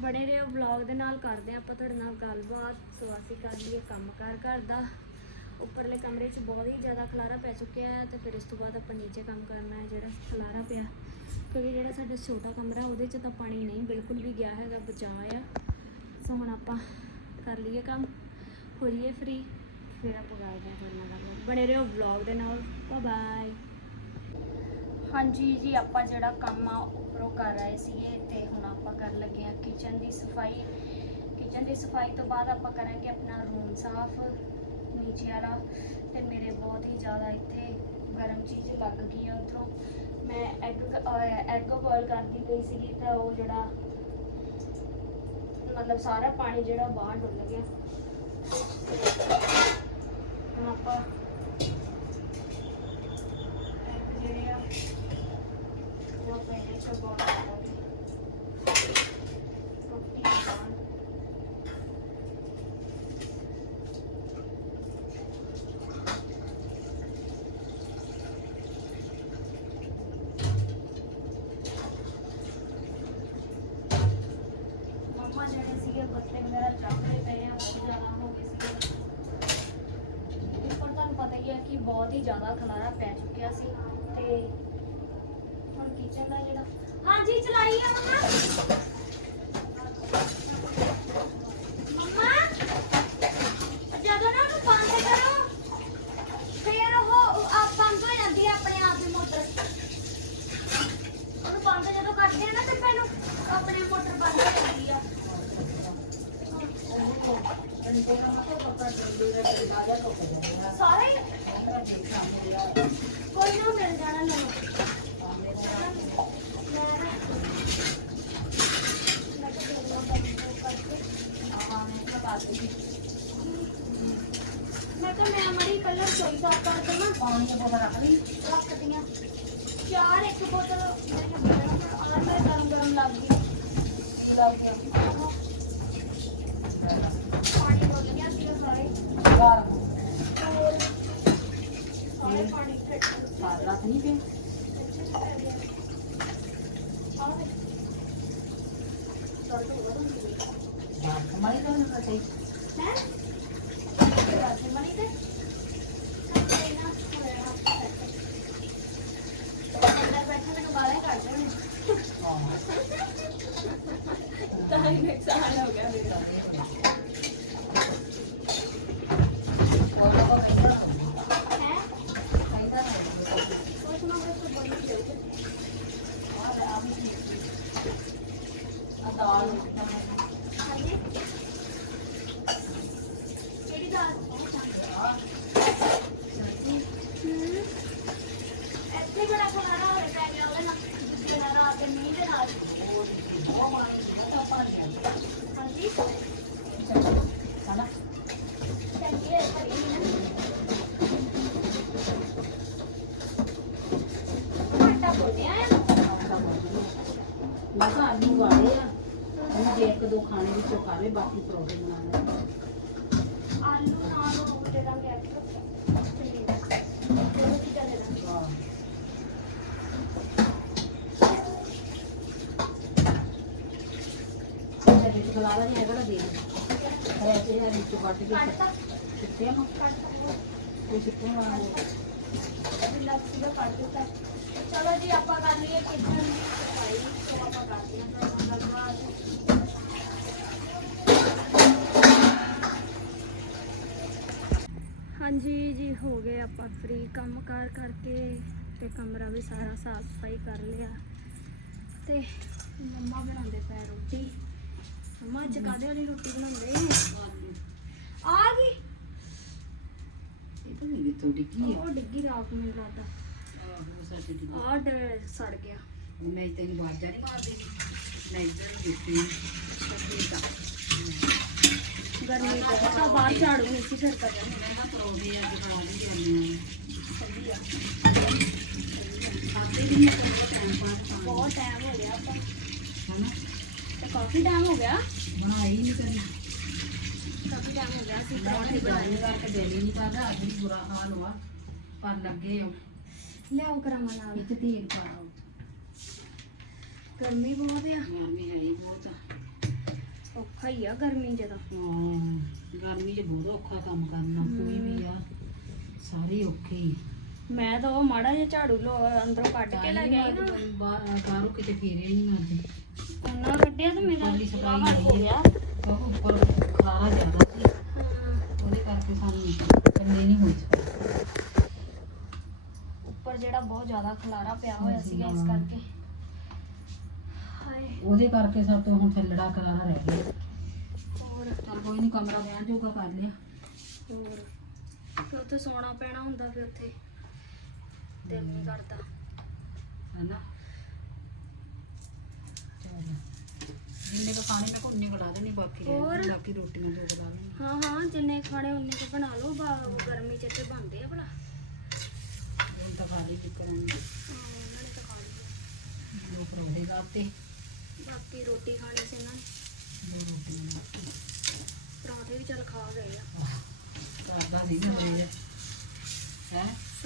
ਬਣੇ ਰਹੋ ਵਲੌਗ ਦੇ ਨਾਲ, ਕਰਦੇ ਹਾਂ ਆਪਾਂ ਤੁਹਾਡੇ ਨਾਲ ਗੱਲਬਾਤ। ਸੋ ਅਸੀਂ ਕਰ ਲਈਏ ਕੰਮ ਕਾਰ ਘਰ ਦਾ। ਉੱਪਰਲੇ ਕਮਰੇ 'ਚ ਬਹੁਤ ਹੀ ਜ਼ਿਆਦਾ ਖਲਾਰਾ ਪੈ ਚੁੱਕਿਆ ਹੈ ਤੇ ਫਿਰ ਇਸ ਤੋਂ ਬਾਅਦ ਆਪਾਂ ਨੀਚੇ ਕੰਮ ਕਰਨਾ ਹੈ ਜਿਹੜਾ ਖਲਾਰਾ ਪਿਆ। ਕਿਉਂਕਿ ਜਿਹੜਾ ਸਾਡਾ ਛੋਟਾ ਕਮਰਾ, ਉਹਦੇ 'ਚ ਤਾਂ ਪਾਣੀ ਨਹੀਂ, ਬਿਲਕੁਲ ਵੀ ਗਿਆ ਹੈਗਾ ਬਚਾਅ ਆ ਸੋ ਹੁਣ ਆਪਾਂ ਕਰ ਲਈਏ ਕੰਮ, ਹੋ ਜਾਈਏ ਫ੍ਰੀ ਫਿਰ ਆਪਾਂ ਕਰਦੇ ਹਾਂ ਤੁਹਾਡੇ ਨਾਲ ਗੱਲਬਾਤ ਬਣੇ ਰਹੋ ਵਲੌਗ ਦੇ ਨਾਲ। ਬਾਏ ਬਾਏ ਹਾਂਜੀ ਜੀ, ਆਪਾਂ ਜਿਹੜਾ ਕੰਮ ਆ ਉੱਪਰੋਂ ਕਰ ਰਹੇ ਸੀਗੇ ਤੇ ਹੁਣ ਆਪਾਂ ਕਰਨ ਲੱਗੇ ਆ ਕਿਚਨ ਦੀ ਸਫ਼ਾਈ। ਕਿਚਨ ਦੀ ਸਫ਼ਾਈ ਤੋਂ ਬਾਅਦ ਆਪਾਂ ਕਰਾਂਗੇ ਆਪਣਾ ਰੂਮ ਸਾਫ਼, ਨੀਚੇ ਵਾਲਾ। ਤੇ ਮੇਰੇ ਬਹੁਤ ਹੀ ਜ਼ਿਆਦਾ ਇੱਥੇ ਗਰਮ ਚੀਜ਼ ਲੱਗ ਗਈ ਆ ਉੱਧਰੋਂ। ਮੈਂ ਐਗ ਐਗ ਬੋਇਲ ਕਰਦੀ ਪਈ ਸੀਗੀ ਤਾਂ ਉਹ ਜਿਹੜਾ ਮਤਲਬ ਸਾਰਾ ਪਾਣੀ ਜਿਹੜਾ ਬਾਹਰ ਡੁੱਲ ਗਿਆ। ਹੁਣ ਆਪਾਂ ਜਿਹੜੇ ਆ ਉਹ ਆਪਾਂ ਚ boil ਰੋਟੀ ਨਾਲ ਮੰਮਾ ਜਿਹੜੇ ਸੀਗੇ ਪੱਤੇ ਵਗੈਰਾ ਚੱਕਦੇ ਪਏ ਆ, ਬਹੁਤ ਜ਼ਿਆਦਾ ਹੋ ਗਏ ਸੀਗੇ। ਪਰ ਤੁਹਾਨੂੰ ਪਤਾ ਹੀ ਹੈ ਕਿ ਬਹੁਤ ਹੀ ਜ਼ਿਆਦਾ ਖਲਾਰਾ ਪੈ ਚੁੱਕਿਆ ਸੀ। ਤੇ ਹੁਣ ਕਿਚਨ ਦਾ ਜਿਹੜਾ? ਹਾਂਜੀ ਚਲਾਈ ਆ ਮਮਾ ਜਦੋਂ ਨਾ ਉਹਨੂੰ ਬੰਦ ਕਰੋ ਫਿਰ ਉਹ ਆਪ ਬੰਦ ਹੋ ਜਾਂਦੀ ਹੈ ਆਪਣੇ ਆਪ ਦੀ ਮੋਟਰ ਉਹਨੂੰ ਬੰਦ ਜਦੋਂ ਕਰਦੇ ਆ ਨਾ ਤੇ ਮੈਨੂੰ ਆਪਣੇ ਮੋਟਰ ਬੰਦ ਹੋ ਜਾਂਦੀ ਆ ਸਾਰਾ ਹੀ ਕੋਈ ਨਾ ਮਿਲ ਜਾਣਾ ਮੈਨੂੰ ਮੈਂ ਨਾ ਮੈਂ ਤਾਂ ਦੇ ਦਵਾਂ ਬੰਦ ਕਰਕੇ ਮੈਂ ਕਿਹਾ ਮੈਂ ਮੜੀ ਕਲਰ ਸੋਈ ਸਾਫ਼ ਕਰ ਦੇਵਾਂ। ਪਾਣੀ ਦਾ ਬੋਤਲ ਰੱਖ ਲਈ ਰੱਖਦੀਆਂ ਚਾਰ ਇੱਕ ਬੋਤਲ ਮੇਰੇ ਕੋਲ ਆ ਮੇਰੇ ਗਰਮ ਗਰਮ ਲੱਗ ਗਈ ਪਾਣੀ ਹੋ ਗਿਆ ਸੀ ਸਾਰੇ ਬਾਹਰ ਹੋਰ ਸਾਰੇ ਪਾਣੀ ਫਿੱਟ ਸਾਰ ਰੱਖ ਨਹੀਂ ਪਿਆ ਬਾਹਰ ਕਮਾਈ ਕਰਨ ਦਾ ਸਹੀ ਹੈ ਰਾਜੇ ਮਣੀ ਤੇ ਸਾਡੇ ਨਾ ਅੰਦਰ ਬੈਠਾ ਮੈਨੂੰ ਗਾਲਾਂ ਕੱਢ ਦੇਣੇ ਤਾਂ ਹੀ ਨੁਕਸਾਨ ਹੋ ਗਿਆ ਮੇਰਾ ਹੈ ਕੁਛ ਨਾ ਕੁਛ ਤਾਂ ਬਣ ਹੀ ਜਾਊਗਾ ਹਾਂਜੀ ਕਿਹੜੀ ਦਾਲ ਹੂੰ ਇੱਥੇ ਬੜਾ ਖਲਾਰਾ ਹੋਇਆ ਪੈ ਗਿਆ ਉਹਦੇ ਨਾਲ ਦੂਜੇ ਨਾਲ ਰਾਤ ਦੇ ਮੀਂਹ ਦੇ ਨਾਲ ਹਾਂਜੀ ਚੰਗੀ ਹੈ ਭਰੀ ਨਾ ਆਟਾ ਬੋਲਿਆ ਆ ਮੈਂ ਕਿਹਾ ਆਲੂ ਵਾਲੇ ਆ ਉਹ ਜੇ ਇੱਕ ਦੋ ਖਾਣੇ ਵਿੱਚੋਂ ਖਾ ਲਏ ਬਾਕੀ ਪਰੌਂਠੇ ਬਣਾ ਲੈ ਆਲੂ ਨਾਲ ਉਹ ਦੇ ਦਾਂਗੇ ਐਕਸਟਰਾ ਚਲੋ ਕੀ ਚੱਲੇ ਨਾ ਤੇ ਵਿੱਚ ਖਲਾਰਾ ਨਹੀਂ ਹੈਗਾ ਤਾਂ ਦੇ ਦੇ ਹੈ ਵਿੱਚ ਕੱਟ ਕੇ ਕਿੱਥੇ ਆ ਕੋਈ ਸਿੱਟੇ ਵਾਲਾ ਬਿੱਲਾ ਸੀਗਾ ਕੱਟ ਦਿੱਤਾ ਚਲੋ ਜੀ ਆਪਾਂ ਕਰ ਲਈਏ ਕਿਚਨ ਦੀ ਸਫ਼ਾਈ ਤੋਂ ਆਪਾਂ ਕਰਦੇ ਹਾਂ ਥੋੜਾ ਧੰਨਵਾਦ ਹਾਂਜੀ ਜੀ, ਹੋ ਗਏ ਆਪਾਂ ਫ੍ਰੀ ਕੰਮ ਕਾਰ ਕਰਕੇ ਤੇ ਕਮਰਾ ਵੀ ਸਾਰਾ ਸਾਫ਼ ਸਫ਼ਾਈ ਕਰ ਲਿਆ ਤੇ ਮੰਮਾ ਬਣਾਉਂਦੇ ਪਏ ਰੋਟੀ। ਮੰਮਾ ਅੱਜ ਕਾਹਦੇ ਵਾਲੀ ਰੋਟੀ ਬਣਾਉਂਦੇ ਆ? ਗਈ। ਇਹ ਤਾਂ ਮੇਰੀ ਥੋੜੀ ਕੀ ਆ। ਉਹ ਡਿੱਗੀ ਰਾਤ ਮੈਨੂੰ ਲੱਗਦਾ। ਆਹੋ ਸੱਚ ਦੀ ਆਹ ਡ- ਸੜ ਗਿਆ। ਮੈਂ ਤੈਨੂੰ ਆਵਾਜ਼ਾਂ ਨਹੀਂ ਮਾਰਦੀ। ਮੈਂ ਇੱਧਰ ਨੂੰ ਦੇਖੀ ਠੀਕ ਆ ਗਰਮੀ ਬਹੁਤ ਆ ਬਾਹਰ ਝਾੜੂ ਨਹੀਂ ਸੀ ਫਿਰ ਕਰ ਮੈਂ ਤਾਂ ਪਰੌਂਠੇ ਅੱਜ ਬਣਾ ਲਈ ਜਾਂਦੇ ਸਹੀ ਆ। ਆ ਖਾਤੇ ਵੀ ਨਹੀਂ ਬਹੁਤ ਟਾਈਮ ਹੋ ਗਿਆ ਆਪਾਂ। ਹਨਾ? ਤੇ ਕਾਫੀ ਟਾਈਮ ਹੋ ਗਿਆ ਬਣਾਈ ਨਹੀਂ ਕਰੀ ਕਾਫੀ ਟਾਈਮ ਹੋ ਗਿਆ ਸੀ ਪਰੌਂਠੇ ਬਣਾਈ ਕਰਕੇ ਦਿਲ ਹੀ ਨਹੀਂ ਕਰਦਾ ਅੱਜ ਵੀ ਬੁਰਾ ਹਾਲ ਹੋਆ ਪਰ ਲੱਗੇ ਆ ਲਿਆਓ ਕਰਾਵਾਂ ਨਾਲ ਵਿੱਚ ਧੀਰ ਪਾਓ ਗਰਮੀ ਬਹੁਤ ਆ ਗਰਮੀ ਹੈ ਹੀ ਬਹੁਤ ਔਖਾ ਹੀ ਆ ਗਰਮੀ ਜਦੋਂ ਹਾਂ ਗਰਮੀ 'ਚ ਬਹੁਤ ਔਖਾ ਕੰਮ ਕਰਨਾ ਕੋਈ ਵੀ ਆ ਸਾਰੇ ਔਖੇ ਹੀ ਮੈਂ ਤਾਂ ਉਹ ਮਾੜਾ ਜਿਹਾ ਝਾੜੂ ਲੋ ਅੰਦਰੋਂ ਕੱਢ ਕੇ ਲੈ ਗਈ ਨਾ। ਬਾਹਰ- ਕਿਤੇ ਫੇਰਿਆ ਹੀ ਮਾਰਦੇ ਉਹਨਾਂ ਕੱਢਿਆ ਤੇ ਮੇਰਾ ਬਾਹਰ ਹੋ ਗਿਆ। ਉਹ ਉੱਪਰ ਖਾਰਾ ਜ਼ਿਆਦਾ ਸੀ। ਹਾਂ ਉਹਦੇ ਕਰਕੇ ਸਾਨੂੰ ਕੰਨੇ ਨਹੀਂ ਸਫ਼ਾਈ ਉੱਪਰ ਜਿਹੜਾ ਬਹੁਤ ਜ਼ਿਆਦਾ ਖਲਾਰਾ ਪਿਆ ਹੋਇਆ ਸੀਗਾ ਇਸ ਕਰਕੇ। ਹਾਏ। ਉਹਦੇ ਕਰਕੇ ਸਭ ਤੋਂ ਹੁਣ ਥੱਲੜਾ ਕਰਾਰਾ ਰਹਿ ਗਿਆ। ਹੋਰ? ਚੱਲ ਕੋਈ ਨਹੀਂ ਕਮਰਾ ਰਹਿਣ ਜੋਗਾ ਕਰ ਲਿਆ। ਹੋਰ? ਫਿਰ ਉੱਥੇ ਸੋਣਾ ਪੈਣਾ ਹੁੰਦਾ ਫਿਰ ਉੱਥੇ। ਦਿਲ ਨਹੀਂ ਕਰਦਾ। ਹੈਨਾ? ਚੱਲ। ਜਿੰਨੇ ਕੁ ਖਾਣੇ ਮੈਂ ਕੁੰਨੇ ਕਢਾ ਦੇਣੀ ਬਾਕੀ ਰਹਿ ਹੋਰ? ਜਾਣੇ, ਬਾਕੀ ਰੋਟੀਆਂ ਦੋ ਕਢਾ ਲੈਣੀ ਹਾਂ ਹਾਂ ਜਿੰਨੇ ਖਾਣੇ ਉਨੇ ਕੁ ਬਣਾ ਲਓ ਬਾ- ਗਰਮੀ ਚ ਇੱਥੇ ਬਣਦੇ ਆ ਭਲਾ। ਹੁਣ ਤਾਂ ਖਾ ਲਈ ਟਿੱਕਰਾਂ ਨੂੰ ਹਾਂ, ਉਹਨਾਂ ਨੇ ਤਾਂ ਖਾ ਲਈ ਦੋ ਪਰੌਂਠੇ ਲਾਤੇ ਬਾਕੀ ਰੋਟੀ ਖਾਣੀ ਸੀ ਇਹਨਾਂ ਨੇ। ਦੋ ਰੋਟੀਆਂ ਲਾਤੇ ਪਰੌਂਠੇ ਵੀ ਚੱਲ ਖਾ ਗਏ ਆ। ਕਰਦਾ ਹੈ?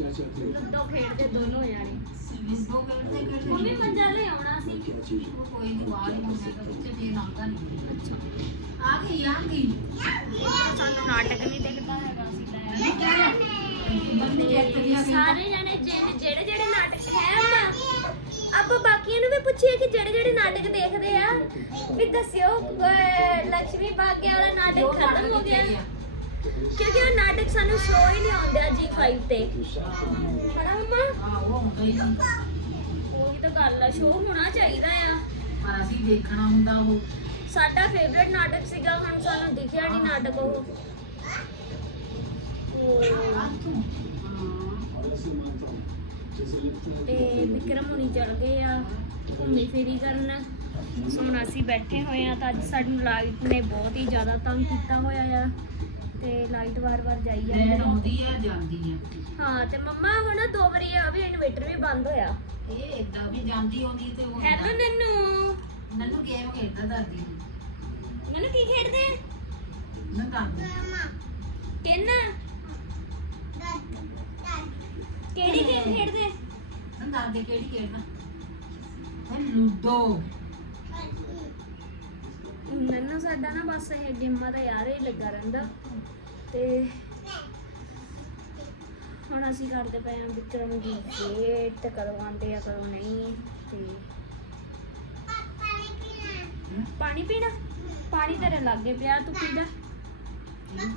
ਚਲ ਚਲ ਚਲ ਲੁੱਡੋ ਖੇਡਦੇ ਦੋਨੋਂ ਜਾਣੇ। ਲੁੱਡੋ ਖੇਡਦੇ ਖੇਡਦੇ ਮੰਮੀ ਮੰਜਾ ਲੈ ਆਉਣਾ ਸੀ। ਉਹ ਕੋਈ ਦੁਆ ਨਹੀਂ ਹੁੰਦਾ ਬੱਚੇ ਜੇ ਲੰਘਦਾ ਨਹੀਂ ਆ ਗਈ ਆ ਗਈ। ਸਾਨੂੰ ਨਾਟਕ ਨਹੀਂ ਦਿਖਦਾ ਹੈਗਾ ਸੀ ਤਾਂ। ਸਾਰੇ ਜਣੇ ਜਿਹੜੇ ਜਿਹੜੇ ਨਾਟਕ ਹੈ ਅਬ ਬਾਕੀਆਂ ਨੂੰ ਵੀ ਪੁੱਛਿਆ ਕਿ ਜਿਹੜੇ ਜਿਹੜੇ ਨਾਟਕ ਦੇਖਦੇ ਆ। ਵੀ ਦੱਸਿਓ ਲక్ష్ਮੀ ਭਾਗਿਆ ਵਾਲਾ ਨਾਟਕ ਖਤਮ ਹੋ ਗਿਆ। ਕਿਉਂਕਿ ਉਹ ਨਾਟਕ ਸਾਨੂੰ ਸ਼ੋ ਹੀ ਨਹੀਂ ਆਉਂਦਾ G5 ਤੇ। ਹਣਾ ਉਹ। ਸਾਡਾ ਫੇਵਰਿਟ ਨਾਟਕ ਸੀਗਾ ਹੁਣ ਸਾਨੂੰ ਦਿਖਿਆ ਨਹੀਂ ਨਾਟਕ ਉਹ। ਤੇ ਵਿਕਰਮ ਹੁਣੀ ਚੜ ਗਏ ਆ ਘੁੰਮੀ ਫੇਰੀ ਕਰਨ। ਸੋ ਹੁਣ ਅਸੀਂ ਬੈਠੇ ਹੋਏ ਆ ਤਾਂ ਅੱਜ ਸਾਨੂੰ ਲਾਈਟ ਨੇ ਬਹੁਤ ਹੀ ਜ਼ਿਆਦਾ ਤੰਗ ਕੀਤਾ ਹੋਇਆ ਆ। ਤੇ ਲਾਈਟ ਵਾਰ-ਵਾਰ ਜਾਈ ਜਾਂਦੀ ਲੈਣ ਆਉਂਦੀ ਆ ਜਾਂਦੀ ਆ। ਹਾਂ ਤੇ ਮੰਮਾ ਹੁਣ ਦੋ ਵਾਰੀ ਆ ਵੀ ਇਨਵੇਟਰ ਵੀ ਬੰਦ ਹੋਇਆ। ਇਹ ਏਦਾਂ ਵੀ ਜਾਂਦੀ ਆਉਂਦੀ ਤੇ ਉਹ ਹੈਲੋ ਨੰਨੂ। ਨੰਨੂ ਗੇਮ ਖੇਡਦਾ ਦਾਦੀ ਨੰਨੂ ਕੀ ਖੇਡਦੇ? ਨਾ ਦਾਦੀ ਕਿੰਨਾ? ਕਿਹੜੀ ਗੇਮ ਖੇਡਦੇ? ਨਾ ਦਾਦੀ ਕਿਹੜੀ ਖੇਡਦਾ ਇਹ ਲੂਡੋ। ਨੰਨੂ ਸਾਡਾ ਨਾ ਬਸ ਇਹ ਗੇਮਾਂ ਦਾ ਯਾਰ ਹੀ ਲੱਗਾ ਰਹਿੰਦਾ। ਤੇ ਹੁਣ ਅਸੀਂ ਕਰਦੇ ਪਏ ਹਾਂ ਵਿਕਰਮ ਦੀ ਵੇਟ ਕਦੋਂ ਆਉਂਦੇ ਆ ਕਦੋਂ ਨਹੀਂ ਤੇ ਪਾਣੀ ਪੀਣਾ? ਪਾਣੀ ਤੇਰੇ ਲਾਗੇ ਪਿਆ ਤੂੰ ਪੀਦਾ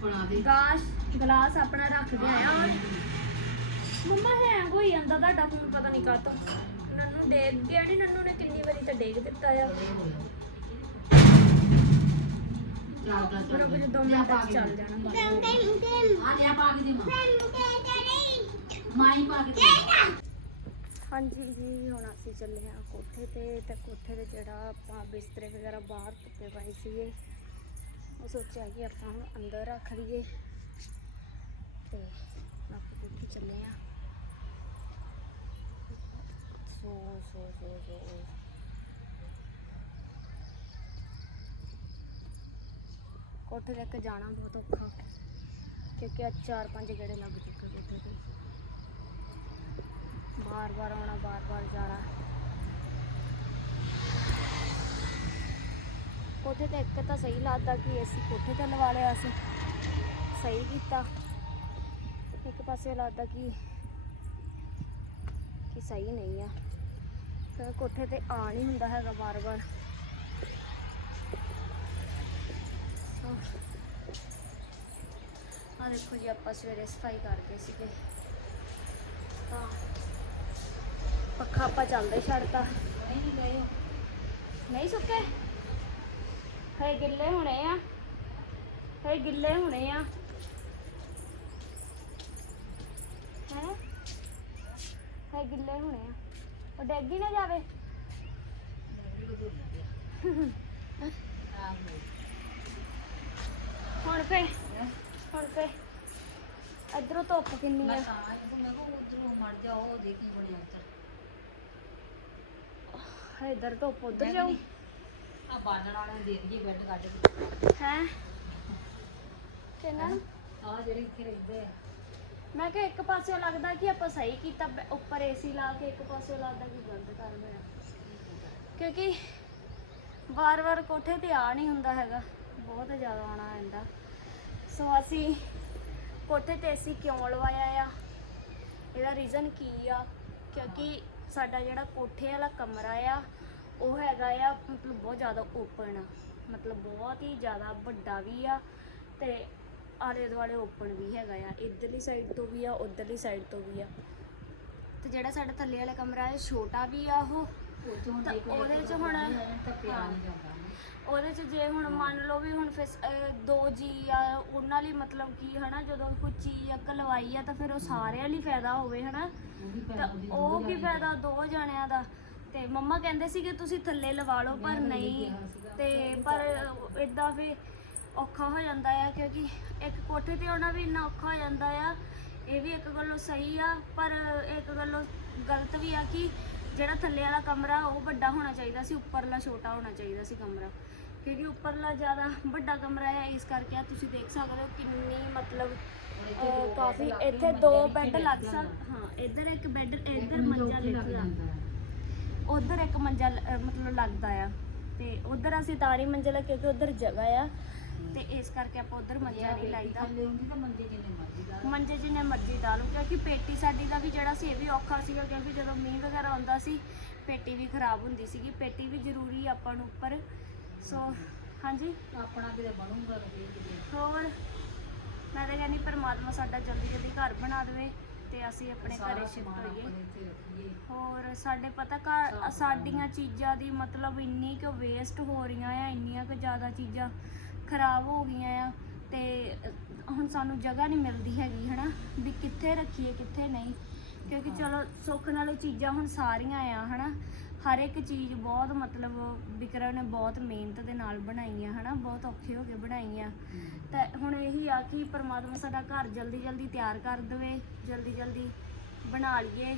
ਬਣਾ ਦੇ। ਗਲਾਸ ਗਲਾਸ ਆਪਣਾ ਰੱਖ ਕੇ ਆਇਆ। ਔਰ ਮੰਮਾ ਹੈਂਗ ਹੋਈ ਜਾਂਦਾ ਤੁਹਾਡਾ ਫੋਨ ਪਤਾ ਨਹੀਂ ਕਾਹਤੋਂ। ਨੰਨੂ ਡੇਗ ਗਿਆ ਨਹੀਂ ਨੰਨੂ ਨੇ ਕਿੰਨੀ ਵਾਰੀ ਤਾਂ ਡੇਗ ਦਿੱਤਾ ਆ। ਚੱਲਦਾ ਪਰ ਉਹ ਜਦੋਂ ਤੱਕ ਚੱਲ ਜਾਣਾ ਬਾਅਦ ਮਾਈ ਪਾ ਕੇ ਹਾਂਜੀ ਜੀ, ਹੁਣ ਅਸੀਂ ਚੱਲੇ ਹਾਂ ਕੋਠੇ ਤੇ ਤੇ ਕੋਠੇ ਤੇ ਜਿਹੜਾ ਆਪਾਂ ਬਿਸਤਰੇ ਵਗੈਰਾ ਬਾਹਰ ਧੁੱਪੇ ਪਏ ਸੀਗੇ, ਉਹ ਸੋਚਿਆ ਕਿ ਆਪਾਂ ਹੁਣ ਅੰਦਰ ਰੱਖ ਲਈਏ ਤੇ ਆਪਾਂ ਕੋਠੇ ਚੱਲੇ ਹਾਂ। ਸੋ ਸੋ ਸੋ ਸੋ। ਕੋਠੇ ਤੱਕ ਜਾਣਾ ਬਹੁਤ ਔਖਾ, ਕਿਉਂਕਿ ਅੱਜ ਚਾਰ ਪੰਜ ਗੇੜੇ ਲੱਗ ਚੁੱਕੇ ਕੋਠੇ ਤੇ। ਬਾਰ ਬਾਰ ਆਉਣਾ, ਬਾਰ ਬਾਰ ਜਾਣਾ। ਕੋਠੇ ਤੇ ਇੱਕ ਤਾਂ ਸਹੀ ਲੱਗਦਾ ਕਿ ਅਸੀਂ ਕੋਠੇ ਤੇ ਲਵਾ ਲਿਆ ਸੀ, ਸਹੀ ਕੀਤਾ। ਇੱਕ ਪਾਸੇ ਲੱਗਦਾ ਕਿ ਕਿ ਸਹੀ ਨਹੀਂ ਆ। ਤੇ ਕੋਠੇ ਤੇ ਆ ਨਹੀਂ ਹੁੰਦਾ ਹੈਗਾ ਬਾਰ। ਆ ਦੇਖੋ ਜੀ ਆਪਾਂ ਸਵੇਰੇ ਸਫ਼ਾਈ ਕਰਦੇ ਸੀਗੇ। ਤਾਂ ਪੱਖਾ ਆਪਾਂ ਚੱਲਦਾ ਹੀ ਛੱਡਤਾ। ਨਹੀਂ ਗਏ। ਨਹੀਂ ਸੁੱਕੇ? ਹਏ ਗਿੱਲੇ ਹੋਣੇ ਆ। ਹਏ ਗਿੱਲੇ ਹੋਣੇ ਆ। ਹੈ? ਹਏ ਗਿੱਲੇ ਹੋਣੇ ਆ। ਉਹ ਡੈਗ ਨਾ ਜਾਵੇ। ਹੁਣ ਫੇ ਹੁਣ ਫੇ। ਇਧਰੋਂ ਧੁੱਪ ਕਿੰਨੀ ਮੈਂ ਆ ਕਿਹਾ ਉਧਰੋਂ ਮਰ ਜਾ ਉਹ ਦੇਖੀ ਬੜੀ ਅੰਤਰ। ਇਧਰ ਧੁੱਪ ਉਧਰ ਜਾਊ। ਆ ਬਾਨਣ ਵਾਲੇ ਨੂੰ ਦੇ ਦਈਏ ਬੈੱਡ ਕੱਢ ਕੇ। ਹੈ? ਕਿੰਨਾ? ਆ ਜਿਹੜੇ ਇੱਥੇ ਰਹਿੰਦੇ ਆ। ਮੈਂ ਕਿਹਾ ਇੱਕ ਪਾਸਿਓਂ ਲੱਗਦਾ ਕਿ ਆਪਾਂ ਸਹੀ ਕੀਤਾ ਬ- ਉੱਪਰ ਏਸੀ ਲਾ ਕੇ ਇੱਕ ਪਾਸਿਓਂ ਲੱਗਦਾ ਕਿ ਗਲਤ ਕਰ ਹੋਇਆ ਕਿਉਂਕਿ ਵਾਰ-ਵਾਰ ਕੋਠੇ ਤੇ ਆ ਨਹੀਂ ਹੁੰਦਾ ਹੈਗਾ। ਬਹੁਤ ਜ਼ਿਆਦਾ ਆਉਣਾ ਪੈਂਦਾ। ਸੋ ਅਸੀਂ ਕੋਠੇ ਤੇ ਏਸੀ ਕਿਉਂ ਲਵਾਇਆ ਆ? ਇਹਦਾ ਰੀਜ਼ਨ ਕੀ ਆ? ਕਿਉਂਕਿ ਸਾਡਾ ਜਿਹੜਾ ਕੋਠੇ ਵਾਲਾ ਕਮਰਾ ਆ ਉਹ ਹੈਗਾ ਆ ਮਤਲਬ ਬਹੁਤ ਜ਼ਿਆਦਾ ਓਪਨ ਮਤਲਬ ਬਹੁਤ ਹੀ ਜ਼ਿਆਦਾ ਵੱਡਾ ਵੀ ਆ ਤੇ ਆਲੇ ਦੁਆਲੇ ਓਪਨ ਵੀ ਹੈਗਾ ਆ। ਇਧਰਲੀ ਸਾਈਡ ਤੋਂ ਵੀ ਆ ਉਧਰਲੀ ਸਾਈਡ ਤੋਂ ਵੀ ਆ। ਤੇ ਜਿਹੜਾ ਸਾਡਾ ਥੱਲੇ ਵਾਲਾ ਕਮਰਾ ਹੈ ਛੋਟਾ ਵੀ ਆ ਉਹ। ਉਹਦੇ 'ਚ ਹੁਣ ਧੱਕਿਆ ਨਹੀਂ ਜਾਂਦਾ। ਉਹਦੇ 'ਚ ਜੇ ਹੁਣ ਮੰਨ ਲਓ ਵੀ ਹੁਣ ਫਿਰ ਦੋ ਜੀ ਆ ਉਹਨਾਂ ਲਈ ਮਤਲਬ ਕੀ ਹਨਾ ਜਦੋਂ ਕੋਈ ਚੀਜ਼ ਇੱਕ ਲਵਾਈ ਆ ਤਾਂ ਫਿਰ ਉਹ ਸਾਰਿਆਂ ਲਈ ਫਾਇਦਾ ਹੋਵੇ ਹਨਾ। ਤਾਂ ਉਹ ਕੀ ਫਾਇਦਾ ਦੋ ਜਣਿਆਂ ਦਾ? ਤੇ ਮੰਮਾ ਕਹਿੰਦੇ ਸੀ ਕਿ ਤੁਸੀਂ ਥੱਲੇ ਲਵਾ ਲਓ ਪਰ ਨਹੀਂ ਤੇ ਪਰ ਇਦਾਂ ਵੀ ਔਖਾ ਹੋ ਜਾਂਦਾ ਆ ਕਿਉਂਕਿ ਇੱਕ ਕੋਠੇ ਤੇ ਆਉਣਾ ਵੀ ਇੰਨਾ ਔਖਾ ਹੋ ਜਾਂਦਾ ਆ ਇਹ ਵੀ ਇੱਕ ਗੱਲੋਂ ਸਹੀ ਆ ਪਰ ਇੱਕ ਗੱਲੋਂ ਗਲਤ ਵੀ ਆ ਕਿ ਜਿਹੜਾ ਥੱਲੇ ਵਾਲਾ ਕਮਰਾ ਉਹ ਵੱਡਾ ਹੋਣਾ ਚਾਹੀਦਾ ਸੀ ਉੱਪਰਲਾ ਛੋਟਾ ਹੋਣਾ ਚਾਹੀਦਾ ਸੀ ਕਮਰਾ। ਕਿਉਂਕਿ ਉੱਪਰਲਾ ਜ਼ਿਆਦਾ ਵੱਡਾ ਕਮਰਾ ਹੈ ਇਸ ਕਰਕੇ ਆ ਤੁਸੀਂ ਦੇਖ ਸਕਦੇ ਹੋ ਕਿੰਨੀ ਮਤਲਬ ਅਹ, ਕਾਫੀ ਇੱਥੇ ਦੋ ਬੈੱਡ ਲੱਗ ਸਕ ਹਾਂ ਇੱਧਰ ਇੱਕ ਬੈੱਡ ਇੱਧਰ ਮੰਜਾ ਲੱਗਦਾ ਉਧਰ ਇੱਕ ਮੰਜਾ ਲ- ਅਹ, ਮਤਲਬ ਲੱਗਦਾ ਆ। ਤੇ ਉਧਰ ਅਸੀਂ ਤਾਂ ਨਹੀਂ ਮੰਜਾ ਲਾ ਕਿਉਂਕਿ ਉਧਰ ਜਗ੍ਹਾ ਆ। ਤੇ ਇਸ ਕਰਕੇ ਆਪਾਂ ਉਧਰ ਮੰਜਾ ਨਹੀਂ ਲਾਈਦਾ। ਮੰਜੇ ਜਿੰਨੇ ਮਰਜ਼ੀ ਮਰਜ਼ੀ ਡਾਲੋ ਕਿਉਂਕਿ ਪੇਟੀ ਸਾਡੀ ਦਾ ਵੀ ਜਿਹੜਾ ਸੀ ਇਹ ਵੀ ਔਖਾ ਸੀਗਾ ਕਿਉਂਕਿ ਜਦੋਂ ਮੀਂਹ ਵਗੈਰਾ ਆਉਂਦਾ ਸੀ ਪੇਟੀ ਵੀ ਖਰਾਬ ਹੁੰਦੀ ਸੀਗੀ। ਪੇਟੀ ਵੀ ਜ਼ਰੂਰੀ ਆ ਆਪਾਂ ਨੂੰ ਉੱਪਰ। ਸੋ ਹਾਂਜੀ? ਆਪਣਾ ਕਿਤੇ ਬਣੂਗਾ ਕਿਤੇ। ਹੋਰ? ਮੈਂ ਤਾਂ ਕਹਿੰਦੀ ਪਰਮਾਤਮਾ ਸਾਡਾ ਜਲਦੀ ਜਲਦੀ ਘਰ ਬਣਾ ਦੇਵੇ ਤੇ ਅਸੀਂ ਆਪਣੇ ਘਰੇ ਸ਼ਿਫਟ ਹੋਈਏ। ਆਪਣੇ ਇੱਥੇ ਰੱਖੀਏ। ਹੋਰ ਸਾਡੇ ਪਤਾ ਘਰ ਸਾਡੀਆਂ ਚੀਜ਼ਾਂ ਦੀ ਮਤਲਬ ਇੰਨੀ ਕੁ ਵੇਸਟ ਹੋ ਰਹੀਆਂ ਆ ਇੰਨੀਆਂ ਕੁ ਜ਼ਿਆਦਾ ਚੀਜ਼ਾਂ ਖਰਾਬ ਹੋ ਗਈਆਂ ਆ ਤੇ ਹੁਣ ਸਾਨੂੰ ਜਗ੍ਹਾ ਨਹੀਂ ਮਿਲਦੀ ਹੈਗੀ ਹਨਾ? ਵੀ ਕਿੱਥੇ ਰੱਖੀਏ ਕਿੱਥੇ ਨਹੀਂ। ਕਿਉਂਕਿ ਚਲੋ ਸੁੱਖ ਨਾਲ ਚੀਜ਼ਾਂ ਹੁਣ ਸਾਰੀਆਂ ਆ ਹਨਾ? ਹਰ ਇੱਕ ਚੀਜ਼ ਬਹੁਤ ਮਤਲਬ ਵਿਕਰਮ ਨੇ ਬਹੁਤ ਮਿਹਨਤ ਦੇ ਨਾਲ ਬਣਾਈ ਆ ਹਨਾ ਬਹੁਤ ਔਖੇ ਹੋ ਕੇ ਬਣਾਈ ਆ ਤਾਂ ਹੁਣ ਇਹੀ ਆ ਕਿ ਪ੍ਰਮਾਤਮਾ ਸਾਡਾ ਘਰ ਜਲਦੀ ਜਲਦੀ ਤਿਆਰ ਕਰ ਦੇਵੇ ਜਲਦੀ ਜਲਦੀ ਬਣਾ ਲਈਏ।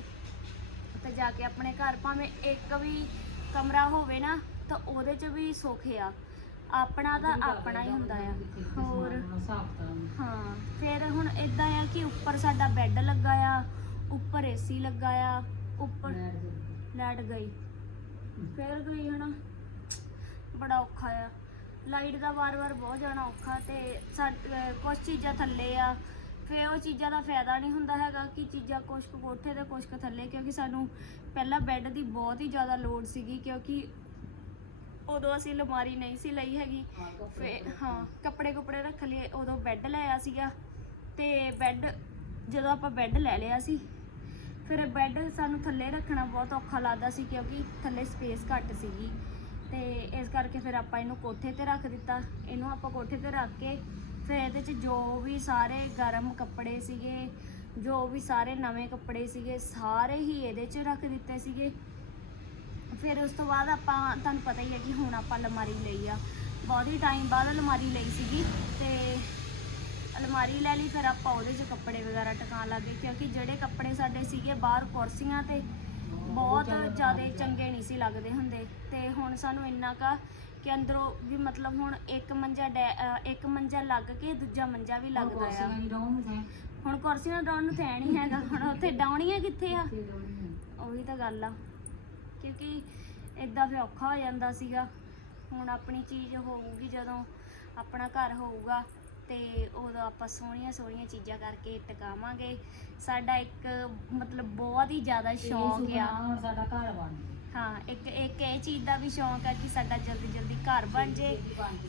ਤੇ ਜਾ ਕੇ ਆਪਣੇ ਘਰ ਭਾਵੇਂ ਇੱਕ ਵੀ ਕਮਰਾ ਹੋਵੇ ਨਾ ਤਾਂ ਉਹਦੇ 'ਚ ਵੀ ਸੁੱਖ ਆ। ਆਪਣਾ ਤਾਂ ਆਪਣਾ ਹੀ ਹੁੰਦਾ ਆ। ਹੋਰ ਹਾਂ ਫਿਰ ਹੁਣ ਇਦਾਂ ਆ ਕਿ ਉੱਪਰ ਸਾਡਾ ਬੈੱਡ ਲੱਗਾ ਆ ਉੱਪਰ ਏਸੀ ਲੱਗਾ ਆ ਉੱਪਰ ਲਾਈਟ ਗਈ। ਫਿਰ ਗਈ ਹਨਾ ਬੜਾ ਔਖਾ ਆ। ਲਾਈਟ ਦਾ ਵਾਰ-ਵਾਰ ਬਹੁਤ ਜਾਣਾ ਔਖਾ ਤੇ ਕੁਝ ਚੀਜ਼ਾਂ ਥੱਲੇ ਆ। ਫਿਰ ਉਹ ਚੀਜ਼ਾਂ ਦਾ ਫਾਇਦਾ ਨਹੀਂ ਹੁੰਦਾ ਹੈਗਾ ਕਿ ਚੀਜ਼ਾਂ ਕੁਛ ਕੁ ਕੋਠੇ ਤੇ ਕੁਛ ਕੁ ਥੱਲੇ ਕਿਉਂਕਿ ਸਾਨੂੰ ਪਹਿਲਾਂ ਬੈੱਡ ਦੀ ਬਹੁਤ ਹੀ ਜ਼ਿਆਦਾ ਲੋੜ ਸੀਗੀ ਕਿਉਂਕਿ ਉਦੋਂ ਅਸੀਂ ਅਲਮਾਰੀ ਨਹੀਂ ਸੀ ਲਈ ਹੈਗੀ। ਫਿਰ ਹਾਂ ਕੱਪੜੇ ਕੁਪੜੇ ਰੱਖ ਲਏ ਉਦੋਂ ਬੈੱਡ ਲਿਆ ਸੀਗਾ ਤੇ ਬੈੱਡ ਜਦੋਂ ਆਪਾਂ ਬੈੱਡ ਲੈ ਲਿਆ ਸੀ ਫਿਰ ਬੈੱਡ ਸਾਨੂੰ ਥੱਲੇ ਰੱਖਣਾ ਬਹੁਤ ਔਖਾ ਲੱਗਦਾ ਸੀ ਕਿਉਂਕਿ ਥੱਲੇ ਸਪੇਸ ਘੱਟ ਸੀਗੀ। ਤੇ ਇਸ ਕਰਕੇ ਫਿਰ ਆਪਾਂ ਇਹਨੂੰ ਕੋਠੇ ਤੇ ਰੱਖ ਦਿੱਤਾ। ਇਹਨੂੰ ਆਪਾਂ ਕੋਠੇ ਤੇ ਰੱਖ ਕੇ ਫਿਰ ਇਹਦੇ 'ਚ ਜੋ ਵੀ ਸਾਰੇ ਗਰਮ ਕੱਪੜੇ ਸੀਗੇ, ਜੋ ਵੀ ਸਾਰੇ ਨਵੇਂ ਕੱਪੜੇ ਸੀਗੇ, ਸਾਰੇ ਹੀ ਇਹਦੇ 'ਚ ਰੱਖ ਦਿੱਤੇ ਸੀਗੇ। ਫਿਰ ਉਸ ਤੋਂ ਬਾਅਦ ਆਪਾਂ, ਤੁਹਾਨੂੰ ਪਤਾ ਹੀ ਹੈ ਕਿ ਹੁਣ ਆਪਾਂ ਅਲਮਾਰੀ ਲਈ ਆ। ਬਹੁਤ ਹੀ ਟਾਈਮ ਬਾਅਦ ਅਲਮਾਰੀ ਲਈ ਸੀਗੀ ਤੇ ਅਲਮਾਰੀ ਲੈ ਲਈ ਫਿਰ ਆਪਾਂ ਉਹਦੇ 'ਚ ਕੱਪੜੇ ਵਗੈਰਾ ਟਿਕਾਣ ਲੱਗੇ ਕਿਉਂਕਿ ਜਿਹੜੇ ਕੱਪੜੇ ਸਾਡੇ ਸੀਗੇ ਬਾਹਰ ਕੁਰਸੀਆਂ ਤੇ ਬਹੁਤ ਜ਼ਿਆਦਾ ਚੰਗੇ ਨਹੀਂ ਸੀ ਲੱਗਦੇ ਹੁੰਦੇ। ਤੇ ਹੁਣ ਸਾਨੂੰ ਇੰਨਾ ਕਾ ਕਿ ਅੰਦਰੋਂ ਵੀ ਮਤਲਬ ਹੁਣ ਇੱਕ ਮੰਜਾ ਡੈ- ਅਹ ਇੱਕ ਮੰਜਾ ਲੱਗ ਕੇ ਦੂਜਾ ਮੰਜਾ ਵੀ ਲੱਗਦਾ ਆ। ਹੈ ਹੁਣ ਕੁਰਸੀਆਂ ਡਾਉਣ ਨੂੰ ਥੈ ਨਹੀਂ ਹੈਗਾ ਹੁਣ ਉੱਥੇ ਡਾਉਣੀਆਂ ਕਿੱਥੇ ਆ? ਉਹੀ ਤਾਂ ਗੱਲ ਆ। ਕਿਉਂਕਿ ਇਦਾਂ ਫਿਰ ਔਖਾ ਹੋ ਜਾਂਦਾ ਸੀਗਾ। ਹੁਣ ਆਪਣੀ ਚੀਜ਼ ਹੋਊਗੀ ਜਦੋਂ ਆਪਣਾ ਘਰ ਹੋਊਗਾ। ਤੇ ਉਦੋਂ ਆਪਾਂ ਸੋਹਣੀਆਂ ਸੋਹਣੀਆਂ ਚੀਜ਼ਾਂ ਕਰਕੇ ਟਿਕਾਵਾਂਗੇ ਸਾਡਾ ਇੱਕ ਮਤਲਬ ਬਹੁਤ ਹੀ ਜ਼ਿਆਦਾ ਸ਼ੌਂਕ ਆ। ਹੁਣ ਸਾਡਾ ਘਰ ਬਣ ਗਿਆ ਹਾਂ ਇੱਕ ਇੱਕ ਇਹ ਚੀਜ਼ ਦਾ ਵੀ ਸ਼ੌਂਕ ਆ ਕਿ ਸਾਡਾ ਜਲਦੀ ਜਲਦੀ ਘਰ ਬਣ ਜੇ।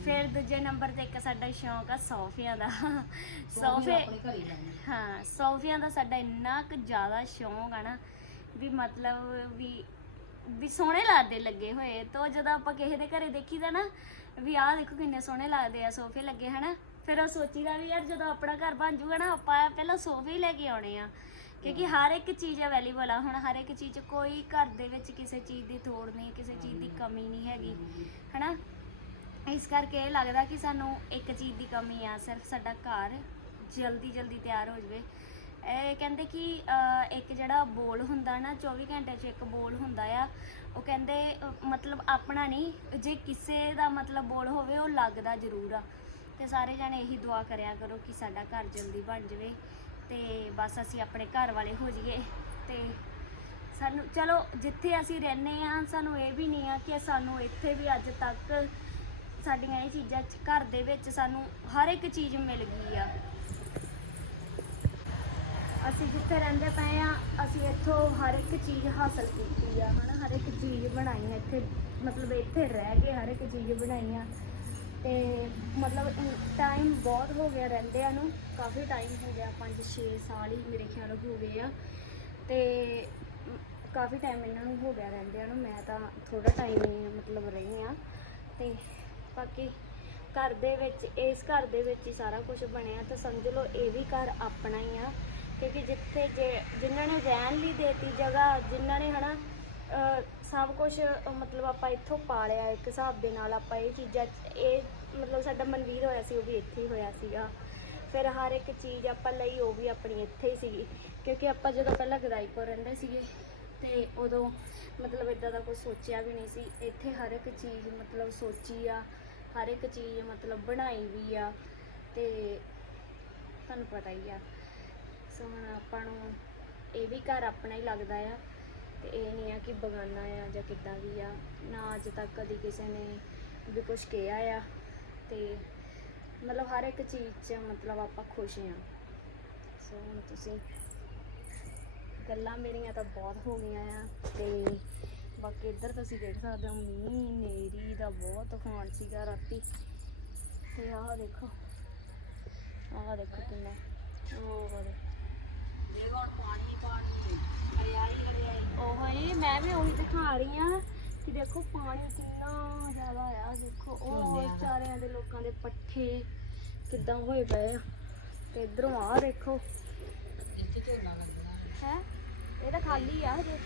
ਫਿਰ ਦੂਜੇ ਨੰਬਰ ਤੇ ਇੱਕ ਸਾਡਾ ਸ਼ੌਂਕ ਆ ਸੋਫਿਆਂ ਦਾ। ਸੋਫੇ ਆਪਣੇ ਘਰੇ ਜਾਣਾ ਹਾਂ ਸੋਫਿਆਂ ਦਾ ਸਾਡਾ ਇੰਨਾ ਕੁ ਜ਼ਿਆਦਾ ਸ਼ੌਂਕ ਆ ਨਾ ਵੀ ਮਤਲਬ ਵੀ ਵੀ ਸੋਹਣੇ ਲੱਗਦੇ ਲੱਗੇ ਹੋਏ। ਤੋਂ ਜਦੋਂ ਆਪਾਂ ਕਿਸੇ ਦੇ ਘਰੇ ਦੇਖੀਦਾ ਨਾ ਵੀ ਆਹ ਦੇਖੋ ਕਿੰਨੇ ਸੋਹਣੇ ਲੱਗਦੇ ਆ ਸੋਫੇ ਲੱਗੇ ਹਨਾ? ਫਿਰ ਉਹ ਸੋਚੀਦਾ ਵੀ ਯਾਰ ਜਦੋਂ ਆਪਣਾ ਘਰ ਬਣ ਜੂਗਾ ਨਾ ਆਪਾਂ ਪਹਿਲਾਂ ਸੋਫੇ ਹੀ ਲੈ ਕੇ ਆਉਣੇ ਆ। ਕਿਉਂਕਿ ਹਰ ਇੱਕ ਚੀਜ਼ ਅਵੇਲੇਬਲ ਆ ਹੁਣ ਹਰ ਇੱਕ ਚੀਜ਼ ਕੋਈ ਘਰ ਦੇ ਵਿੱਚ ਕਿਸੇ ਚੀਜ਼ ਦੀ ਥੋੜ ਨਹੀਂ ਕਿਸੇ ਚੀਜ਼ ਦੀ ਕਮੀ ਨਹੀਂ ਹੈਗੀ ਹਨਾ? ਇਸ ਕਰਕੇ ਇਹ ਲੱਗਦਾ ਕਿ ਸਾਨੂੰ ਇੱਕ ਚੀਜ਼ ਦੀ ਕਮੀ ਆ ਸਿਰਫ ਸਾਡਾ ਘਰ ਜਲਦੀ ਜਲਦੀ ਤਿਆਰ ਹੋ ਜਾਵੇ। ਇਹ ਕਹਿੰਦੇ ਕਿ ਅਹ, ਇੱਕ ਜਿਹੜਾ ਬੋਲ ਹੁੰਦਾ ਨਾ 24 ਘੰਟੇ 'ਚ ਇੱਕ ਬੋਲ ਹੁੰਦਾ ਆ ਉਹ ਕਹਿੰਦੇ ਅਹ, ਮਤਲਬ ਆਪਣਾ ਨਹੀਂ ਜੇ ਕਿਸੇ ਦਾ ਮਤਲਬ ਬੋਲ ਹੋਵੇ ਉਹ ਲੱਗਦਾ ਜ਼ਰੂਰ ਆ। ਤੇ ਸਾਰੇ ਜਾਣੇ ਇਹੀ ਦੁਆ ਕਰਿਆ ਕਰੋ ਕਿ ਸਾਡਾ ਘਰ ਜਲਦੀ ਬਣ ਜਾਵੇ ਤੇ ਬਸ ਅਸੀਂ ਆਪਣੇ ਘਰ ਵਾਲੇ ਹੋ ਜਾਈਏ। ਤੇ ਸਾਨੂੰ ਚਲੋ ਜਿੱਥੇ ਅਸੀਂ ਰਹਿੰਦੇ ਆ ਸਾਨੂੰ ਇਹ ਵੀ ਨਹੀਂ ਆ ਕਿ ਸਾਨੂੰ ਇੱਥੇ ਵੀ ਅੱਜ ਤੱਕ ਸਾਡੀਆਂ ਇਹ ਚੀਜ਼ਾਂ ਚ- ਘਰ ਦੇ ਵਿੱਚ ਸਾਨੂੰ ਹਰ ਇੱਕ ਚੀਜ਼ ਮਿਲ ਗਈ ਆ। ਅਸੀਂ ਜਿੱਥੇ ਰਹਿੰਦੇ ਪਏ ਆ, ਅਸੀਂ ਇੱਥੋਂ ਹਰ ਇੱਕ ਚੀਜ਼ ਹਾਸਲ ਕੀਤੀ ਆ, ਹਨਾ? ਹਰ ਇੱਕ ਚੀਜ਼ ਬਣਾਈ ਆ, ਇੱਥੇ ਮਤਲਬ ਇੱਥੇ ਰਹਿ ਕੇ ਹਰ ਇੱਕ ਚੀਜ਼ ਬਣਾਈ ਆ। ਤੇ ਮਤਲਬ ਟਾਈਮ ਬਹੁਤ ਹੋ ਗਿਆ ਰਹਿੰਦਿਆਂ ਨੂੰ, ਕਾਫੀ ਟਾਈਮ ਹੋ ਗਿਆ 5-6 ਸਾਲ ਹੀ ਮੇਰੇ ਖਿਆਲ ਹੋ ਗਏ ਆ। ਤੇ ਕਾਫੀ ਟਾਈਮ ਇਹਨਾਂ ਨੂੰ ਹੋ ਗਿਆ ਰਹਿੰਦਿਆਂ ਨੂੰ, ਮੈਂ ਤਾਂ ਥੋੜਾ ਟਾਈਮ ਹੀ ਮਤਲਬ ਰਹੀ ਆ। ਤੇ ਬਾਕੀ ਘਰ ਦੇ ਵਿੱਚ, ਇਸ ਘਰ ਦੇ ਵਿੱਚ ਹੀ ਸਾਰਾ ਕੁਝ ਬਣਿਆ, ਤਾਂ ਸਮਝ ਲਓ ਇਹ ਵੀ ਘਰ ਆਪਣਾ ਹੀ ਆ। ਕਿਉਂਕਿ ਜਿੱਥੇ ਜੇ, ਜਿਨ੍ਹਾਂ ਨੇ ਰਹਿਣ ਲਈ ਦੇਤੀ ਜਗ੍ਹਾ, ਜਿਨ੍ਹਾਂ ਨੇ ਹਨਾ, ਅਹ, ਸਭ ਕੁਝ ਮਤਲਬ ਆਪਾਂ ਇੱਥੋਂ ਪਾਲਿਆ, ਇੱਕ ਹਿਸਾਬ ਦੇ ਨਾਲ ਆਪਾਂ ਇਹ ਚੀਜ਼ਾਂ, ਇਹ ਮਤਲਬ ਸਾਡਾ ਮਨਵੀਰ ਹੋਇਆ ਸੀ, ਉਹ ਵੀ ਇੱਥੇ ਹੀ ਹੋਇਆ ਸੀਗਾ। ਫਿਰ ਹਰ ਇੱਕ ਚੀਜ਼ ਆਪਾਂ ਲਈ, ਉਹ ਵੀ ਆਪਣੀ ਇੱਥੇ ਹੀ ਸੀਗੀ। ਕਿਉਂਕਿ ਆਪਾਂ ਜਦੋਂ ਪਹਿਲਾਂ ਗਦਾਈਪੁਰ ਰਹਿੰਦੇ ਸੀਗੇ, ਤੇ ਉਦੋਂ ਮਤਲਬ ਇਦਾਂ ਦਾ ਕੁਝ ਸੋਚਿਆ ਵੀ ਨਹੀਂ ਸੀ। ਇੱਥੇ ਹਰ ਇੱਕ ਚੀਜ਼ ਮਤਲਬ ਸੋਚੀ ਆ, ਹਰ ਇੱਕ ਚੀਜ਼ ਮਤਲਬ ਬਣਾਈ ਵੀ ਆ, ਤੇ ਤੁਹਾਨੂੰ ਪਤਾ ਹੀ ਆ। ਸੋ ਹੁਣ ਆਪਾਂ ਨੂੰ ਇਹ ਵੀ ਘਰ ਆਪਣਾ ਹੀ ਲੱਗਦਾ ਆ ਤੇ ਇਹ ਨਹੀਂ ਆ ਕਿ ਬਗਾਨਾ ਆ ਜਾਂ ਕਿੱਦਾਂ ਵੀ ਆ। ਨਾ ਅੱਜ ਤੱਕ ਕਦੀ ਕਿਸੇ ਨੇ ਵੀ ਕੁਝ ਕਿਹਾ ਆ ਤੇ ਮਤਲਬ ਹਰ ਇੱਕ ਚੀਜ਼ 'ਚ ਮਤਲਬ ਆਪਾਂ ਖੁਸ਼ ਆ। ਸੋ ਹੁਣ ਤੁਸੀਂ ਗੱਲਾਂ ਮੇਰੀਆਂ ਤਾਂ ਬਹੁਤ ਹੋ ਗਈਆਂ ਆ ਤੇ ਬਾਕੀ ਇੱਧਰ ਤੁਸੀਂ ਦੇਖ ਸਕਦੇ ਹੋ, ਮੀਂਹ ਨੇਰੀ ਦਾ ਬਹੁਤ ਤੂਫਾਨ ਸੀਗਾ ਰਾਤੀ। ਤੇ ਆਹ ਦੇਖੋ ਆਹ ਦੇਖੋ ਕਿੰਨਾ ਉਹ ਦੇਖੋ ਮੈਂ ਵੀ ਉਹੀ ਦਿਖਾ ਰਹੀ ਆ ਕਿ ਦੇਖੋ ਪਾਣੀ ਕਿੰਨਾ ਜ਼ਿਆਦਾ ਆ ਦੇਖੋ ਉਹ ਵਿਚਾਰਿਆਂ ਦੇ ਲੋਕਾਂ ਦੇ ਪੱਠੇ ਕਿੱਦਾਂ ਹੋਏ ਪਏ ਆ। ਤੇ ਇਧਰੋਂ ਆ ਦੇਖੋ। ਹੈ? ਇਹ ਤਾਂ ਖਾਲੀ ਆ ਹਜੇ।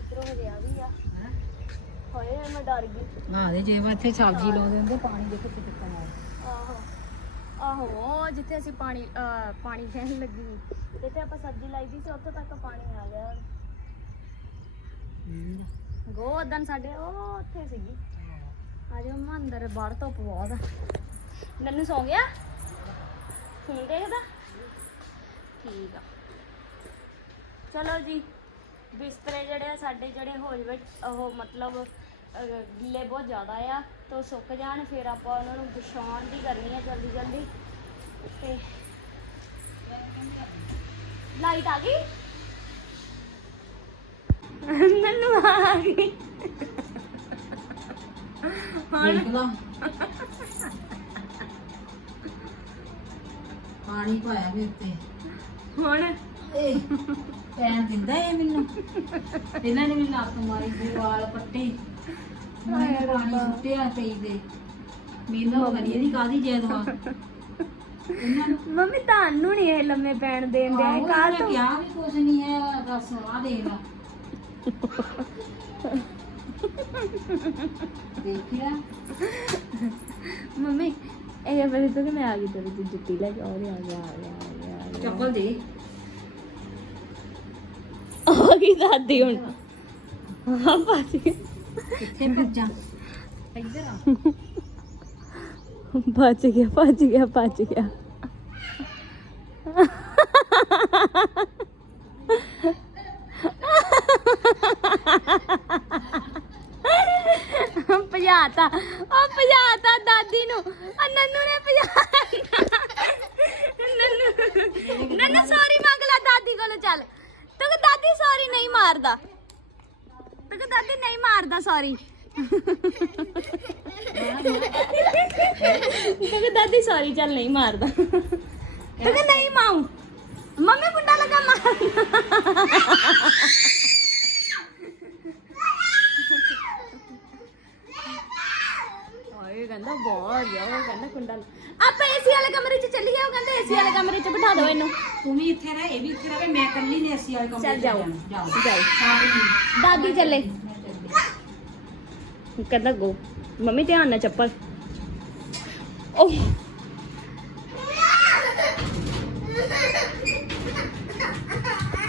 ਇਧਰੋਂ ਹਜੇ ਆ ਵੀ ਆ। ਹੋਏ ਮੈਂ ਡਰ ਗਈ। ਨਾ ਦੇ ਜੇ ਮੈਂ ਇੱਥੇ ਸਬਜ਼ੀ ਲਾਉਂਦੇ ਹੁੰਦੇ ਪਾਣੀ ਦੇਖੋ ਕਿੱਥੇ ਪਾਇਆ ਆਹੋ। ਆਹੋ ਉਹ ਜਿੱਥੇ ਅਸੀਂ ਪਾਣੀ ਅਹ, ਪਾਣੀ ਕਹਿਣ ਲੱਗੀ ਜਿੱਥੇ ਆਪਾਂ ਸਬਜ਼ੀ ਲਾਈ ਦੀ ਸੀ ਉੱਥੋਂ ਤੱਕ ਪਾਣੀ ਆ ਗਿਆ। ਗੋ ਉਦਨ ਸਾਡੇ ਉਹ ਉੱਥੇ ਸੀਗੀ। ਆਜੋ ਮੈਂ ਅੰਦਰ ਬਾਹਰ ਧੁੱਪ ਬਹੁਤ ਆ। ਨੰਨੂ ਸੌਂ ਗਿਆ? ਫੋਨ ਦੇਖਦਾ? ਠੀਕ ਆ। ਚਲੋ ਜੀ ਬਿਸਤਰੇ ਜਿਹੜੇ ਆ ਸਾਡੇ ਜਿਹੜੇ ਹੋ ਜਵੇ ਉਹ ਮਤਲਬ ਗਿੱਲੇ ਬਹੁਤ ਜ਼ਿਆਦਾ ਆ ਤਾਂ ਸੁੱਕ ਜਾਣ ਫਿਰ ਆਪਾਂ ਉਹਨਾਂ ਨੂੰ ਵਿਛਾਉਣ ਦੀ ਕਰਨੀ ਆ ਜਲਦੀ ਜਲਦੀ। ਤੇ ਲਾਈਟ ਆ ਗਈ? ਨੰਨੂ ਆ ਗਈ। ਪਾਣੀ ਪਾਇਆ ਵੀ ਉੱਤੇ ਹੁਣ? ਇਹ ਪੈਨ ਦਿੰਦਾ ਇਹ ਮੈਨੂੰ। ਇਹਨਾਂ ਨੇ ਮੈਨੂੰ ਲੱਤ ਮਾਰੀ ਦੇ ਵਾਲ ਪੱਟੇ। ਮੈਂ ਪਾਣੀ ਸੁੱਟਿਆ ਪਈ ਦੇ। ਮੈਨੂੰ ਪਤਾ ਨਹੀਂ ਇਹਦੀ ਕਾਦੀ ਜੈਦ ਵਾ ਇਹਨਾਂ ਨੂੰ ਮੰਮੀ ਤੁਹਾਨੂੰ ਨਹੀਂ ਇਹ ਲੰਮੇ ਪੈਣ ਦੇਣ ਦੇ ਆਹੋ, ਕਾਹ ਮੈਂ ਤੋਂ? ਕਿਹਾ ਵੀ ਕੁਛ ਨਹੀਂ ਹੈ ਦੱਸ ਆ ਦੇਖ ਲਾ ਦੇਖਿਆ? ਮੰਮੀ ਇਹ ਬੜੇ ਤੋਂ ਕਿ ਮੈਂ ਆ ਗਈ ਤੇਰੀ ਜੁੱਤੀ ਲੈ ਕੇ ਆ ਰਹੀ ਆ ਗਿਆ ਆ ਗਿਆ ਆ ਗਿਆ, ਆ ਗਿਆ। ਚੱਪਲ ਦੇ। ਗਈ ਦਾਦੀ ਹੁਣ। ਹਾਂ ਪਾਸ ਕਿੱਥੇ ਭੱਜਾਂ? ਇੱਧਰ ਆ। ਬਚ ਗਿਆ ਬਚ ਗਿਆ ਬਚ ਗਿਆ। ਭਜਾਤਾ। ਉਹ ਭਜਾਤਾ ਦਾਦੀ ਨੂੰ। ਆ ਨੰਨੂ ਨੇ ਭਜਾਤਾ। ਨੰਨੂ ਨੰਨੂ ਸੌਰੀ ਮੰਗ ਲੈ ਦਾਦੀ ਕੋਲੋਂ ਚੱਲ ਤੂੰ ਕਿ ਦਾਦੀ ਸੌਰੀ ਨਹੀਂ ਮਾਰਦਾ। ਤੂੰ ਕਿ ਦਾਦੀ ਨਹੀਂ ਮਾਰਦਾ ਸੌਰੀ। ਕਹਿੰਦੇ ਦਾਦੀ ਸੌਰੀ ਚੱਲ ਨਹੀਂ ਮਾਰਦਾ। ਕਹਿੰਦੇ ਨਹੀਂ ਮਾਉ ਮੰਮੀ ਮੁੰਡਾ ਲਗਾ ਮਾਰ। ਹਾਏ ਕਹਿੰਦਾ ਬਹੁਤ ਜਾਓ ਕਹਿੰਦਾ ਕੁੰਡਾ ਆਪਾਂ ਏਸੀ ਵਾਲੇ ਕਮਰੇ 'ਚ ਚੱਲੀ ਉਹ ਕਹਿੰਦੇ ਏਸੀ ਵਾਲੇ ਕਮਰੇ 'ਚ ਬਿਠਾ ਦਿਓ ਇਹਨੂੰ। ਤੂੰ ਵੀ ਇੱਥੇ ਰਹਿ ਇਹ ਵੀ ਇੱਥੇ ਰਹੇ ਮੈਂ ਇਕੱਲੀ ਨੇ ਅਸੀਂ ਵਾਲੇ ਕਮਰੇ ਚ ਜਾਓ। ਜਾਓ। ਜਾਓ। ਦਾਦੀ ਚੱਲੇ। ਕਹਿੰਦਾ ਗੋ। ਮੰਮੀ ਧਿਆਨ ਨਾਲ ਚੱਪਲ। ਓਹ।